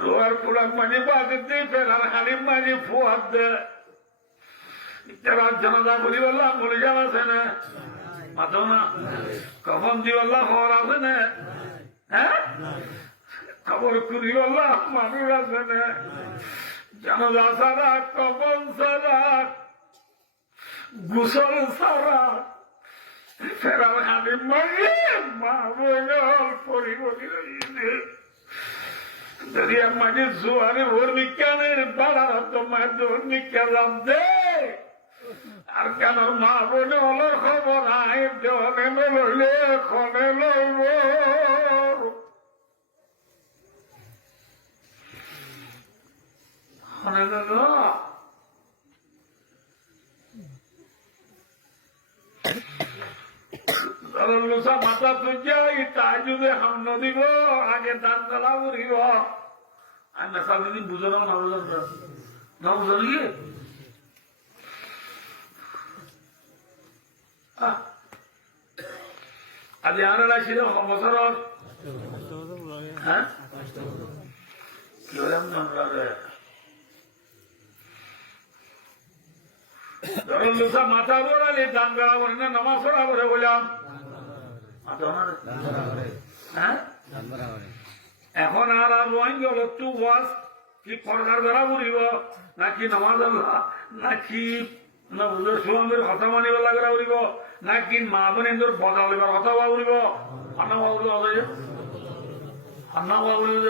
রোয়ার পোড়ার মাঝে পাশে দে ফেরার হালিম মাঝে ফুয়ার দে জানাজা করি বললাম বলে জানাছে না মাথো না কখন দি বললাম খবর আছে না হ্যাঁ খবর করি বললাম মানুষ আছে না জানাজা সারা কখন সারা গুসল সারা ফেরার হালিম মাঝে মা বল পরিবর্তন যদি মাঝে জোয়ারে ভোর বিজ্ঞানের বাড়ার তো মায়ের জোর বিজ্ঞান দে আর কেন মা বলে হলোর খবর আয় দেওয়ানে লইলে খনে লইব খনে লইল লোসা মাথা তুজা তাই যদি হাম দিব আগে দান চালা উড়িব আর নেশা যদি বুঝো না না বুঝো না বুঝো নাকি আজ আনারা ছিল বছর হ্যাঁ কি বললাম লোসা মাথা বড়ালে দান করা বলে না নামাজ পড়া বলে বললাম এখন আর রোহিং গেল তু বস কি সরকার দ্বারা বলিব নাকি নামাজ নাকি না বুঝলো সুগন্ধের কথা মানিব লাগা উড়িব নাকি মা বোনের বজা উড়িবার কথা বা উড়িব আন্না বা উড়িব আন্না বা উড়িব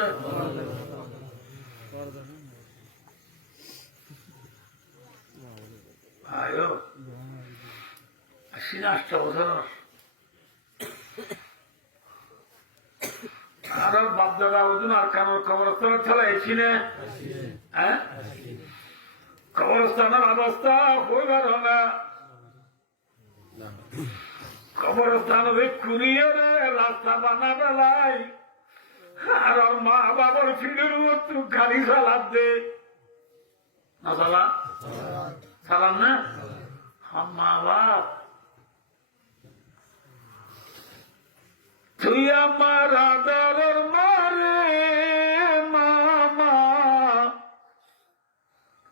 আয়ো 80 বছর আর বাপদাদা ওজন আর কানোর কবরস্থানের ছেলে এসিনে হ্যাঁ কবরস্থানের অবস্থা হইবার না কবরস্থান কুড়িয়ে রে রাস্তা বানা বেলাই আর মা বাবার ফিরের তুই গাড়ি চালাত দে না চালা চালান না মা বাপ তুই আমার আদরের মারে মামা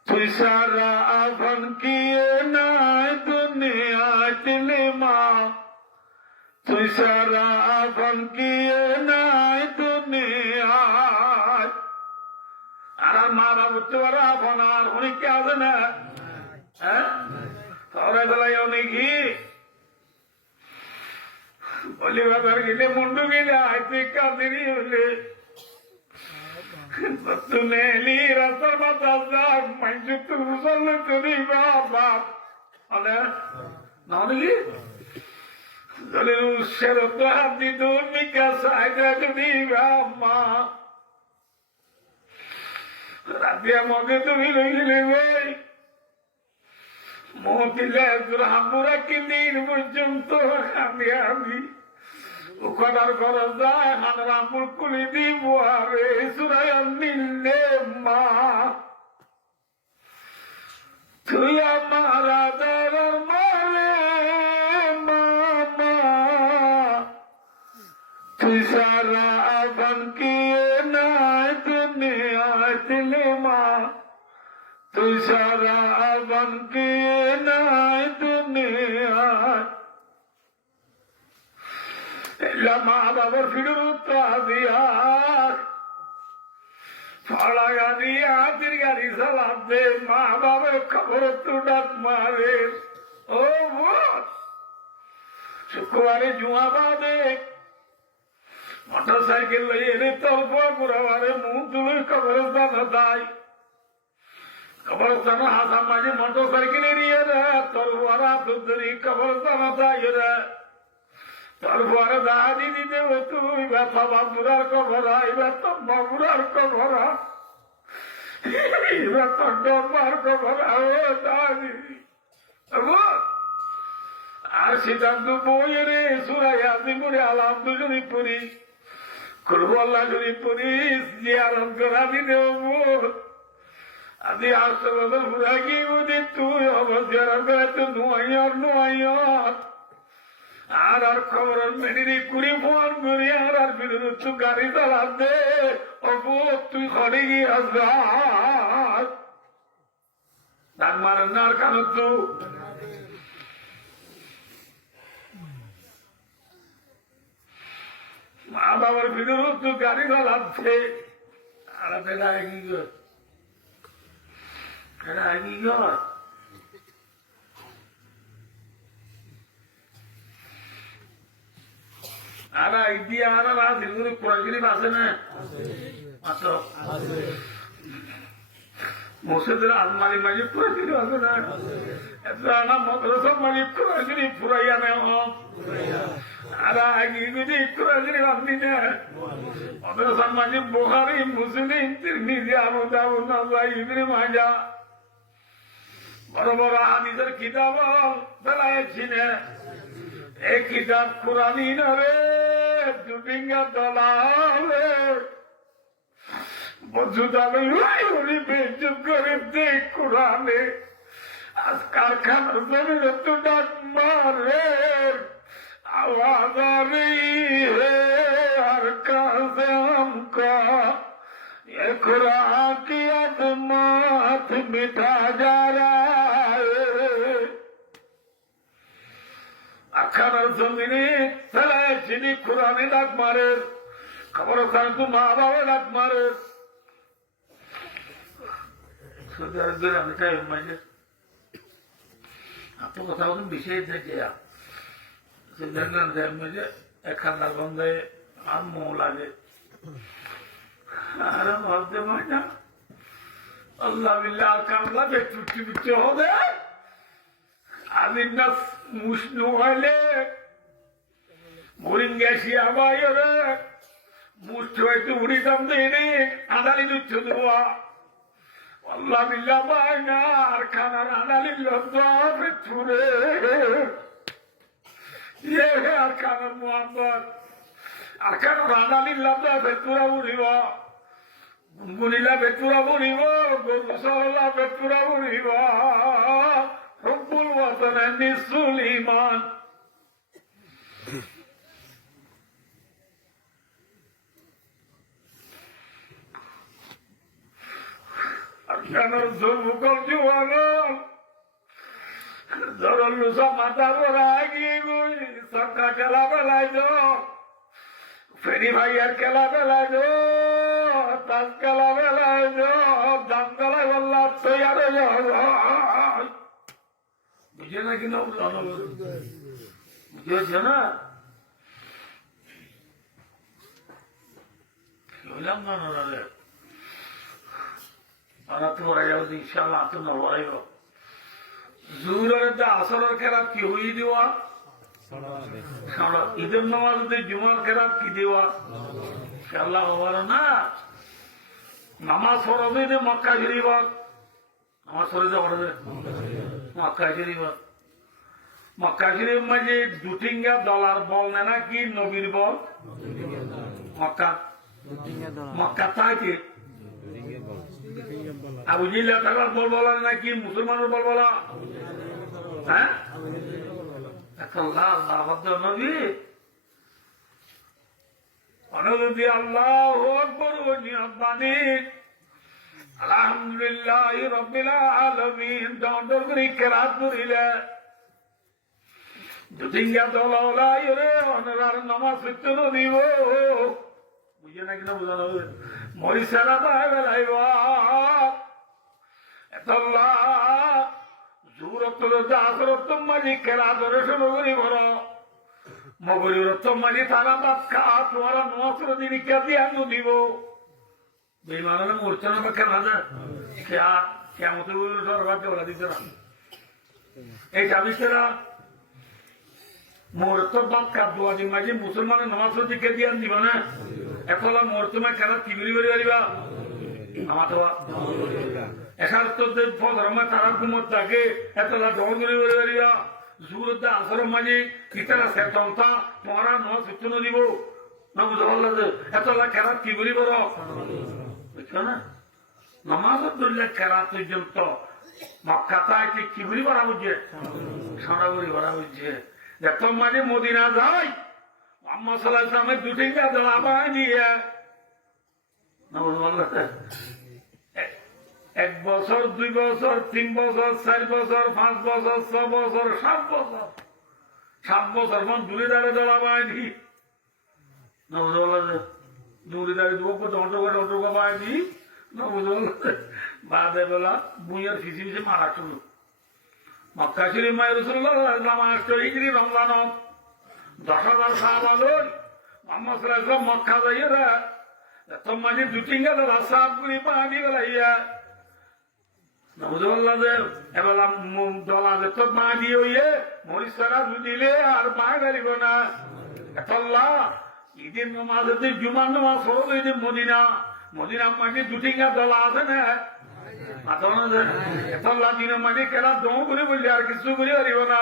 তুই সারা আভন কিয়ে নাই দুনিয়া চলে মা তুই সারা আভন কিয়ে নাই দুনিয়া আর মা বাবু তোর আভন আর অনেকে আছে না হ্যাঁ তোরা বেলায় অনেকই বলি বাবার গেলে মুন্ডু গেলে আইতে কাঁদেরি হলে তুমি এলি রাস্তার মাথা যাক মাইজ তুই চললে তুমি বাপ মানে না নাকি যদি উৎসের তো হাত দিত বিকাশ আইতে তুমি মা রাতে আমাকে তুমি রইলে ভাই মহতিলে হামুরা কিদিন পর্যন্ত আমি ওখানার ঘরে যায় হানরামুর কুলি দিব আরে সুরায় নিলে মা তুই আমার আদর মারে মামা তুই সারা আভন কিয়ে নাই দুনিয়া চলে মা তুই সারা আভন কিয়ে নাই দুনিয়া মা বাবার ফিরে দিয়া ফাড়া গাড়ি হাতির গাড়ি চালাতে মা বাবার খবর তো ডাক মারে ও শুক্রবারে জুয়া বাদে মোটর সাইকেল এনে তল্প ঘুরাবারে মুখ তুলে কবরস্থান দেয় কবরস্থান হাসান মাঝে মোটর সাইকেল এড়িয়ে রে তলবারা তুই কবরস্থান দেয় রে তারপরে দাদি দিতে তুই ব্যথা বাবুরার কবরা এবার তো বাবুরার কবরা এবার তো ডম্বার কবরা ও দাদি আর সিদ্ধান্ত বইয়ে রে সুরাই আসি পড়ি আলহামদু শরীফ পড়ি করবো আল্লাহ শরীফ পড়ি জিয়ারত করা দিনে আজি 8 বছর পুরা কি বুঝি তুই অবস্থার করে তো নোয়াইয়র আর খবরের মেডিরি কুড়ি ফোন করি আর বিরুদ্ধ তু গাড়ি চালাতে অপু তুই ঘরে গিয়ে আসবার ডাক মারেন না আর কান তু মা বাবার বিরুদ্ধ তু গাড়ি চালাচ্ছে আর বেলা কি গো এটা কি গো আর ইডিয়া আর সিলগুড়ি কোরআন শরীফ আছে না মাত্র মসজিদের আলমারি মাঝে কোরআন শরীফ আছে না এত না মাদ্রাসা মাঝে কোরআন শরীফ ফুরাইয়া নেই আর আগে কোরআন শরীফ আপনি না মাদ্রাসা মাঝে বুখারী মুসলিম তিরমিজি আবু দাউদ নাসাই ইবনে মাজাহ বড় বড় হাদিসের কিতাব ফেলাইছিনে এই কিতাব কোরআনই না রে দুটিঙ্গা দলালে বজুদাবে উনি বেজ্জত করে দে কোরআনে আজ কারখানার জমির তো ডাক মারে আওয়াজ আ রही है हर कासे हमका ये कुरान की अजमत मिटा जा रहा है আখানার জমিনে ফেলায় চিনি কোরআনে ডাক মারে খবর তো মা বাবা ডাক মারে সৌদি আরবের আমি চাই মাঝে আপনার কথা বলুন বিশেষ থেকে সুইজারল্যান্ড এখানকার বন্ধে আর মো লাগে আর ভাবতে মাঝা আল্লাহ বিল্লাহ কামলা একটু বিচ্ছে হবে আমি না মুসনু হইলে মরিং গেছি আবার মুষ্ট হয়তো উড়িতাম দিনে আদালি দুচ্ছ দেওয়া আল্লাহ বিল্লাহ পায় না আর খানার আদালি লজ্জে আর খানার মোহাম্মদ আর খানার আদালি লজ্জা ভেতুরা উড়িব গুনগুনিলা ভেতুরা উড়িব গরু সরলা ভেতুরা উড়িব রব্বুল ওয়াতন নিসুল ঈমান আরকানুল যুবকল জওয়ানল জরল লুসা মাতার রাগি গুই সরকা খেলা বেলায় দো ফেরি ভাইয়ার খেলা বেলায় দো তাস খেলা বেলায় দো দাম খেলায় বললাম তৈয়ার বুঝে না কিনা বুঝেছে না বললাম না রে ওরা তো ওরা যাবো ইনশাল্লাহ তো না ওরাইব জুরের আসরের খেরাত কি হই দেওয়া ঈদের নামাজ জুমার খেরাত কি দেওয়া ইনশাল্লাহ হবার না নামাজ পড়বে মক্কা শরীফ নামাজ পড়ে যাবে মক্কা শরীফ মক্কা শরীফ মাঝে দুটিঙ্গা ডলার বল না নাকি নবীর বল মক্কা মক্কা থাকে আবু জিল্লা থাকার বল বলা নাকি মুসলমানের বল বলা হ্যাঁ নবী অনুরোধী আল্লাহ আকবার আব্বানি আলহামদুলিল্লাহ রাব্বিল আলামিন দণ্ডর করে কেরাত করিলে দুটিঙ্গা দলাওলা রে অনার নামাজ পড়তে দিব বুঝে না কিনা বোঝানো মরিসারা পায় বেলাইব এতল্লাহ জুরত্তর আসরত্তম মাঝি খেলা ধরে শুরু করি বড় মগরিরত্তম মাঝি তারা বাদ খা তোমার নসর দিন কে দিয়ে দিব বেমানে মরছে না বা খেলা না কেমন সরকারকে ওরা দিতে না এই চাবিসেরা মুহূর্তর বাদ খাদ্য দিন মাঝে মুসলমানের নমাজ দিকে দিয়ে দিব না এখন মুহূর্তমে খেলা কি বলি বলি পারিবা আমার তো এখান তো ধর্মে তারা কুমত থাকে এতলা দমন করে বলি পারিবা জুরুদ্দা আসরের মাঝে কিতারা সেতনতা তোমারা ন সূচনা দিব না বুঝতে পারল যে এত খেরাত কি বলি বড় বুঝছো না নামাজ আব্দুল্লাহ খেরাত পর্যন্ত মক্কাতায় কি বলি বলা বুঝছে সারা বলি বলা বুঝছে এত মাঝে মদিনা যাই মোহাম্মদ সাল্লাল্লাহু আলাইহি ওয়াসাল্লামের দুটি গাদা আবার দিয়ে না বুঝতে পারল 1 বছর 2 বছর 3 বছর 4 বছর 5 বছর 6 বছর 7 বছর দূরে দাঁড়িয়ে দলা বায়নি দূরে দাঁড়িয়ে দেবো অটো বায়নি বাদে বেলা বুইয়ের ফিসি ফিসে মারা শুরু মক্কা শরীফ মায়ের রাসূলুল্লাহ রমজান 10,000 সাহাবা লই মোহাম্মদ সাল্লাল্লাহু আলাইহি ওয়াসাল্লাম মক্কা যাইয়া তোমার দুটি গাদা রাসাব করে পানি গলাইয়া দলা যেত মা দিয়ে হইয়ে মরিচারা দিলে আর মা গাড়িব না এতল্লা ঈদের নামাজ জুমার নামাজ হল ঈদের মদিনা মাঝে দুটি দলা আছে না এতল্লা দিনের মাঝে খেলা দম করে বললে আর কিছু করে পারিব না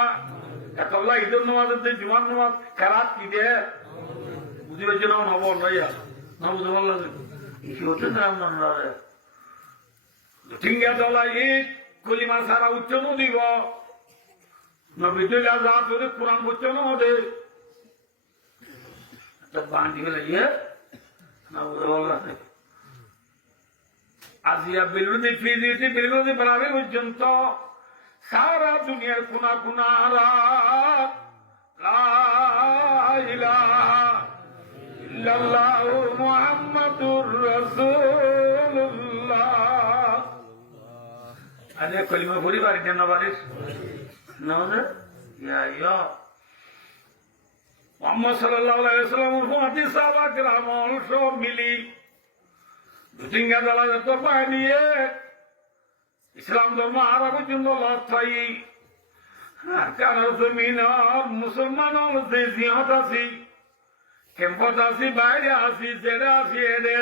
এতল্লা ঈদের নামাজ জুমার নামাজ খেলা কি দে বুঝতে পারছি না নব নইয়া না বুঝতে পারলাম কি হচ্ছে না আপনারা ঠিঙ্গা দলা ঈদ কলিমা সারা উচ্চন দিব নবীদুল্লাহ যা তোর কোরআন উচ্চন হবে বাঁধি লাগিয়ে আজিয়া বেলুনি ফিরিতে বেলুনি বাড়াবে পর্যন্ত সারা দুনিয়ার কোনা কোনা রাত লা ইলাহা ইল্লাল্লাহু মুহাম্মাদুর রাসূলুল্লাহ আরে কলিমা পড়ি বাড়িতে না বাড়িস না ইয়া মোহাম্মদ সাল্লাল্লাহু আলাইহি ওয়াসাল্লামের উম্মতি সাহাবা কিরাম সব মিলি দুটিঙ্গা দলা যত পায় নিয়ে ইসলাম ধর্ম আরো পর্যন্ত লড়াই কারণ জমিন মুসলমান যে জিহত আছি কেম্পত আছি বাইরে আছি জেলে আছি এনে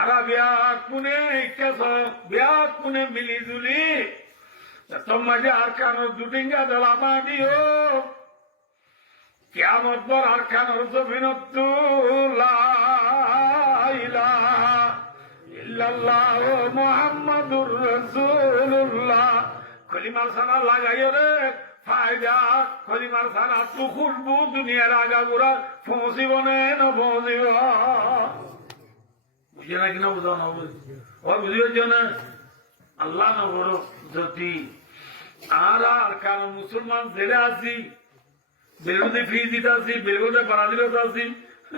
আরা ব্যাগ কোনে ব্যাগ কোনে মিলি জুলি তোমাকে আর কানোর দুটিঙ্গা দলা পা দিও কিয়ামত পর আর কানোর জমিনত লা ইলাহা ইল্লাল্লাহু মুহাম্মাদুর রাসূলুল্লাহ কলিমার সানা লাগাইও রে ফায়দা কলিমার সানা তো খুলবো দুনিয়ার আগাগোড়া পৌঁছিব না পৌঁছিব বুঝে না কিনা বুঝাও না বুঝি হচ্ছে না আল্লাহ না বড় যদি আর কারণ মুসলমান জেলে আছি বেরোতে ফি দিতে আসি বেরোতে ব্রাজিলত আছি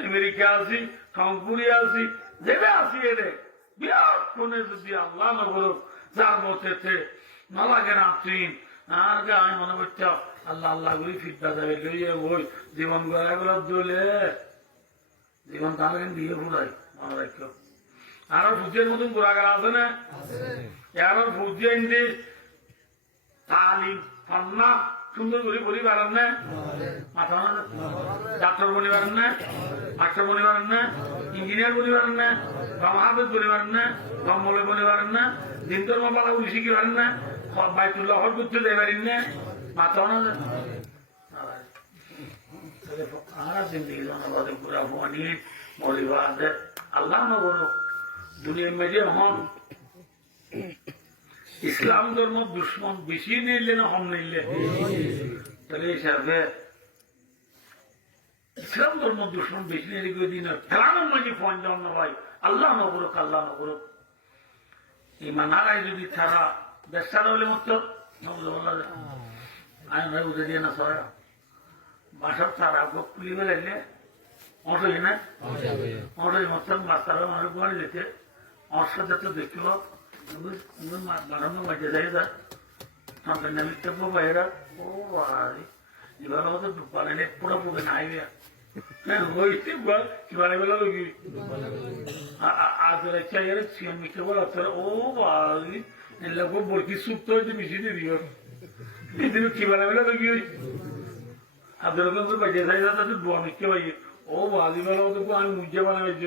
আমেরিকা আছি কাউন্টপুরি আছি জেলে আছি এলে বিরাট কোনে যদি আল্লাহ না বড় যার মতে না লাগে না তুই আর আমি মনে করছি আল্লাহ আল্লাহ গুলি ফিরতে যাবে লইয়ে ওই জীবন গড়াগুলো দলে জীবন তাহলে দিয়ে ঘুরাই মনে রাখো আর ফুজের মতন ঘোরাঘাড়া আছে না আর ফুজে এনে তালিম ফান্না সুন্দর করে বলি পারেন না মাথা ডাক্তার বলি পারেন না মাস্টার বলি পারেন না ইঞ্জিনিয়ার বলি পারেন না হাফেজ বলি পারেন না কম্বলে বলি পারেন না দিন ধর্ম পালা উনি শিখি পারেন না বাইতুল্লাহ হল করতে দেয় পারেন না মাথা না জিন্দগি পুরা ভনি মরিবাদ আল্লাহ না বলো দুনিয়ার মাঝে হন ইসলাম ধর্ম দুশ্মন বেশি নিলে না হম নিলে তাহলে হিসাবে ইসলাম ধর্ম দুশ্মন বেশি নিলে দিন খেলানোর মাঝে ফোন যাও না ভাই আল্লাহ না করুক আল্লাহ না করুক ইমান আলাই যদি ছাড়া ব্যবসা হলে মত আমি ভাই উঠে দিয়ে না সবাই বাসার ছাড়া খুলি বেলাইলে অটোই না অটোই মত বাচ্চারা মানুষ ঘরে যেতে আমার সাথে তো দেখল বাড়ানো বাজে যায় বাইরা ও ভাই এবার হয়তো পালানে পুরো পুরো নাই কিবা বেলা লগি আজ চাইলে সিএম মিশে বলা ও ভাই লাগবো বরকি সুপ্ত হয়েছে মিশিয়ে দিও এদিন কিবা বেলা লগি আদের বাজে যায় তাদের দোয়া মিশতে পাই ও বাজি বেলা হতো আমি মুজে বানাবেছি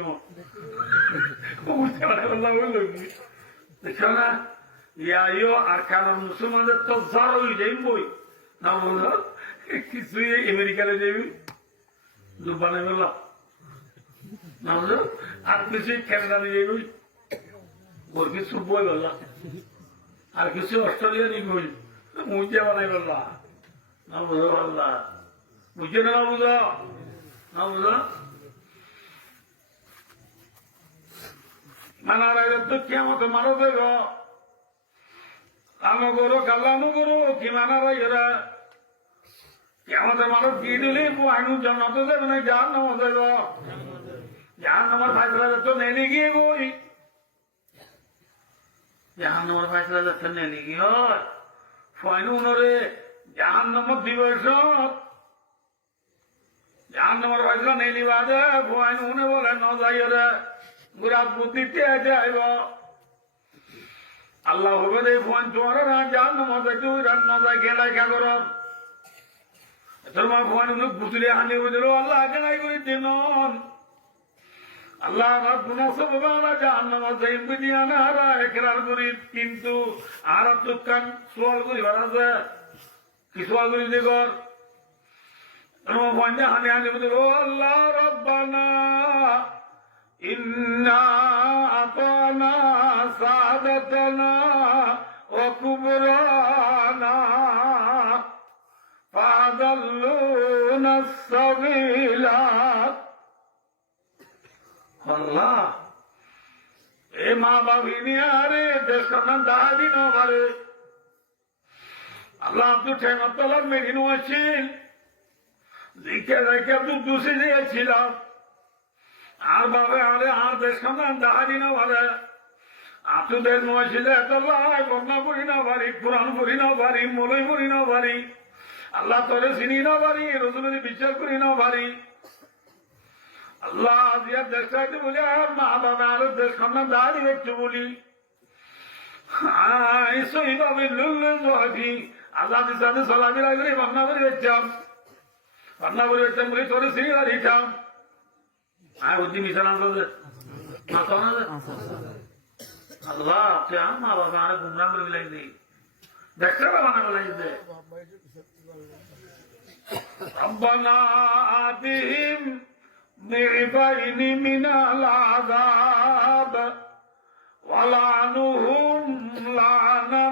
মুজে বানাবে লগি দেখো না ইয়া আর কারণ মুসলমানদের তো জ্বর হয়ে যাই বই না বুঝো কিছুই আমেরিকাতে যাবি দুবানে গেল না বুঝো আর কিছুই ক্যানাডাতে যাবি ওর কিছু বই গেল আর কিছু অস্ট্রেলিয়া নিয়ে গই মুজে বানাই গেল না বুঝো আল্লাহ বুঝে না বুঝো না বুঝো মানার তো কেমন মারো দেব কামো করো কালামো করো কি মানা ভাই এরা কেমন মানুষ দিয়ে দিলে আইনু জন্নত দেবে না যার নাম দেব যার নামার ফাইসলা যাচ্ছে নেনে গিয়ে গই যার নামার ফাইসলা যাচ্ছে নেনে গিয়ে ফাইনু উনরে যার নামত দিবস যার নামার ফাইসলা নেলি বাদে ফাইনু উনে বলে ন যাই রে গুরাত বুদ্ধিতে যাইব আল্লাহ হবে রে ফোন তোমার না যার নামাজ একটু রান্না যায় খেলায় খা করো তোমার ফোন বুঝলে হানি বুঝল আল্লাহ আগে নাই করে দিন আল্লাহ আমার গুণা সব যার নামাজ যাই বিদিয়া না হারা একরার করি কিন্তু আর চোখান সোয়াল করি আছে কি সোয়াল করি দেখর তোমার ফোন হানি হানি বুঝল আল্লাহ রব্বানা إنا أطعنا سادتنا وكبرانا فأضلونا السبيل الله এ মা বাবিনী আরে দেশখানা দাবি নবারে আল্লাহ তো ঠেঙ্গতলা মেরিনো আছেন দেখে দেখে তো দুষে দিয়েছিলাম আর বাবে আরে আর দেশখানা দাহারি না ভারে আতুদের মসজিদে এত লাই বন্যা করি না পারি কোরআন করি না পারি মলই করি না পারি আল্লাহ তোরে চিনি না পারি রসুলের বিচার করি না পারি আল্লাহ আজিয়া দেশটাকে বলি আর মা বাবা আর দেশখানা দাহারি একটু বলি এইভাবে লুল্লি আল্লাহ সাথে চলাফেরা করে বন্যা করে বেচাম বলি তোরে চিনি পারিতাম আর বুদ্ধি মিশন আছে আল্লাহ মা বাবা আর গুমরাম করে লাগবে দেখতে বানাবে লাগবে ربنا آتهم ضعفين من العذاب ولعنهم لعنا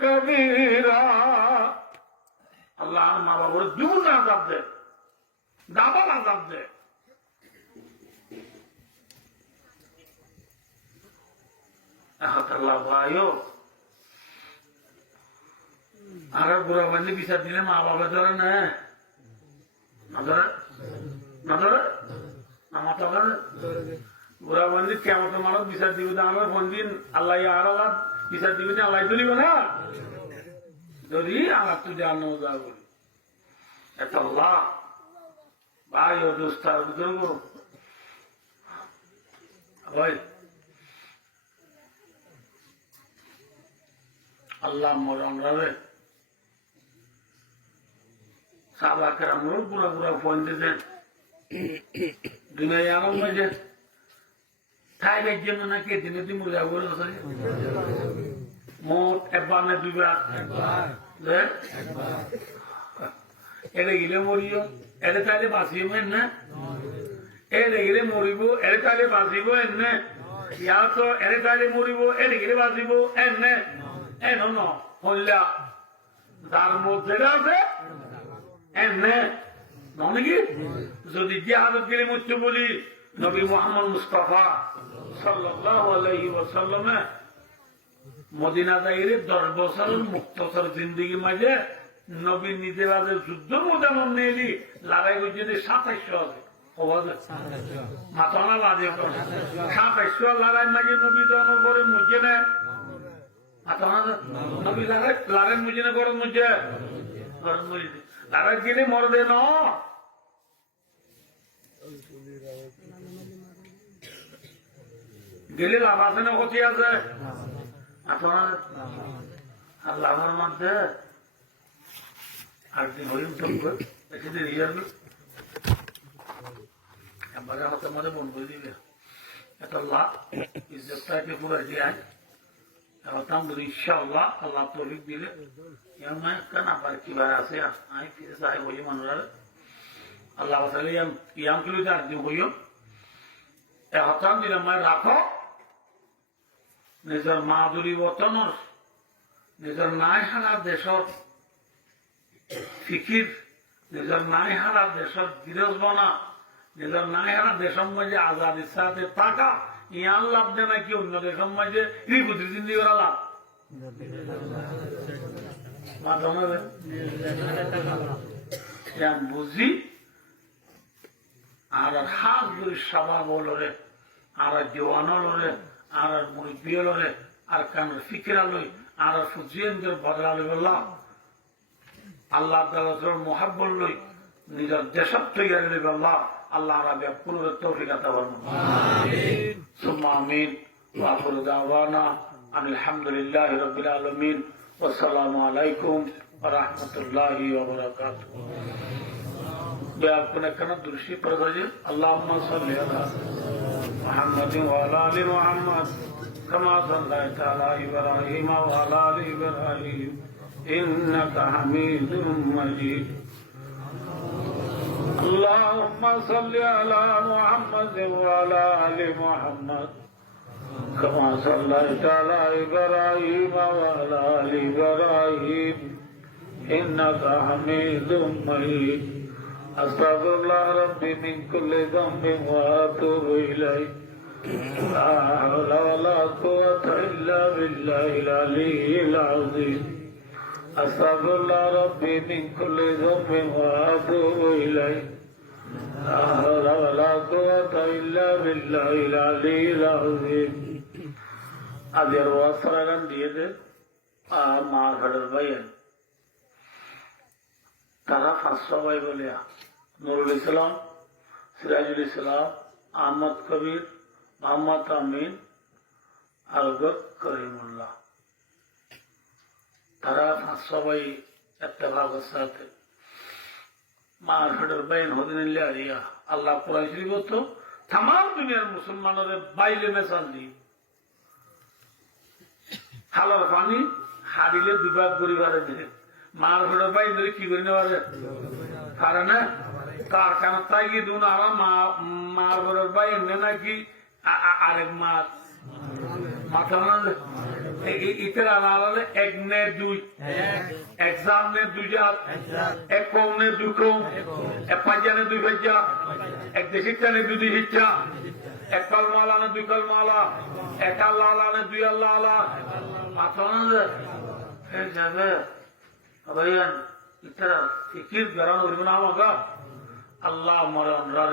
كبيرا আল্লাহ মা বাবার দ্বিগুণ আযাব দে ডাবল আযাব দে আর বুড়া বান্ধি বিচার দিলে মা বাবা ধরে না ধরে না ধরে আমার তো বুড়া বান্ধি কেমন মানুষ বিচার দিবে আমার বন্দিন আল্লাহ আর আল্লাহ বিচার দিবে আল্লাহ তুলিব না যদি আল্লাহ তুই জানো যা বলি এত আল্লাহ ভাই ও দোস্তার বুঝব ভাই আল্লাহ মরে সাবাকের আমরাও পুরা পুরা ফোন দিতেন দুনিয়ায় আরাম হয়েছে থাইলের জন্য নাকি দিনে দিন মজা করে মোট একবার না দুবার এলে গেলে মরিও এলে তাহলে বাঁচিব না এলে গেলে মরিব এলে তাহলে বাঁচিব এনে ইয়ার তো এলে তাহলে মরিব এলে গেলে বাঁচিব এনে এন হল্লা তার মধ্যে আছে এমনে নাকি যদি জিহাদত গেলে মরতে বলি নবী মুহাম্মদ মুস্তাফা সাল্লাল্লাহু আলাইহি ওয়াসাল্লামে মদিনা যাইরে 10 বছর মুক্তসর জিন্দেগি মাঝে নবী নিজের আগে যুদ্ধ মোতামন নেলি লড়াই করছে 2700 মাথা না লাগে 2700 লড়াই মাঝে নবী জন করে মুজে না নবী লড়াই মুজে না করে মুজে লড়াই গেলে মরবে না গেলে লাভ আছে না ক্ষতি আছে আল্লাহর মধ্যে আরেকদিন হইম থাকবে বেশি দিন যাবে একবারে আমাদের মধ্যে বন্ধ করে দিবে এত লাভ ইজ্জতটাকে পুরো দিয়ে এখন বলি ইনশাআল্লাহ আল্লাহ তৌফিক দিলে কেন আবার কিবার আছে আমি ফিরে চাই হই মানুষ আল্লাহ ইয়াম কিলো আর দিন হইও এখন দিলে মই রাখো নিজের মাদুরী বতনের নিজের নাই হারা দেশর ফিকির নিজের নাই হারা দেশের গিরজ বনা নিজের নাই হারা দেশের মাঝে আজাদির সাথে থাকা ইয়ার লাভ দেয় নাকি অন্য দেশের মাঝে রিপুত্রি চিন্তি করা লাভ বুঝি আর হাত ধরে সাবা বলরে আর জওয়ান লড়ে আর মুরব্বী লড়ে আর কানের ফিকিরা লই আর ফুজিয়েন্দ্র বদলা লই বললাম আল্লাহ মোহাব্বত লই নিজের দেশত তৈরি লই বললাম আল্লাহ রাবিয়া পুরো তৌফিক আতা ফরমাও আমিন সুম্মা আমিন ওয়া আখিরু দাওয়ানা আলহামদুলিল্লাহি রাব্বিল আলামিন ওয়াসসালামু আলাইকুম ওয়া রাহমাতুল্লাহি ওয়া বারাকাতুহু आपने कहना दुरुस्ती पढ़ दीजिए अल्लाहुम्मा सल्ली अला मुहम्मद व अला आलि मुहम्मद कमा सल्लैता अला इब्राहीम व अला आलि इब्राहीम इन्नका हमीदुम मजीद अल्लाहुम्मा सल्ली अला मुहम्मद व अला आलि मुहम्मद कमा सल्लैता अला इब्राहीम व अला आलि इब्राहीम इन्नका हमीदुम मजीद अस्तगफिरुल्लाह रब्बी मिन कुल्लि ज़ंबिन व अतूबु इलैहि ला हौला वला कुव्वता इल्ला बिल्लाहिल अलिय्यिल अज़ीम अस्तगफिरुल्लाह रब्बी मिन कुल्लि ज़ंबिन व अतूबु इलैहि ला हौला वला कुव्वता इल्ला बिल्लाहिल अलिय्यिल अज़ीम আজের ওয়াসরাগান দিয়ে দে আর মা ঘরের ভাইয়ের তারা 500 ভাই বলিয়া নুরুল ইসলাম সিরাজুল ইসলাম আহমদ কবির মোহাম্মদ আমিন আর করিমুল্লাহ তারা 500 ভাই ইত্তেফাকের সাথে মারফেটের বাইন হদিনিল্লা আরিয়া আল্লাহ কুরআন শরীফ তো তাম দুনিয়ার মুসলমানদের বাইলে মেসাল দি হালার পানি হারিলে দুবার পরিবারে দিলে মারফেটের বাইন ধরে কি করে নেওয়া যায় পারে না তার কেন তাই কি দুন আমার মার বড়ের ভাই এমনি নাকি আরেক মাছ মাথা ইতের আলাদা এক নে দুই এক্সাম নে দুই জাত এক কম নে দুই কম এক পাঁচা নে দুই পাঁচা এক দেশিচ্ছা নে দুই দেশিচ্ছা এক কলমা আলা নে দুই কলমা আলা এক আল্লাহ আলা নে দুই আল্লাহ আলা মাথা না যাবে ভাইয়ান ইতরা ফিকির গরম হইব না আমাকে আল্লাহ মরে আমরা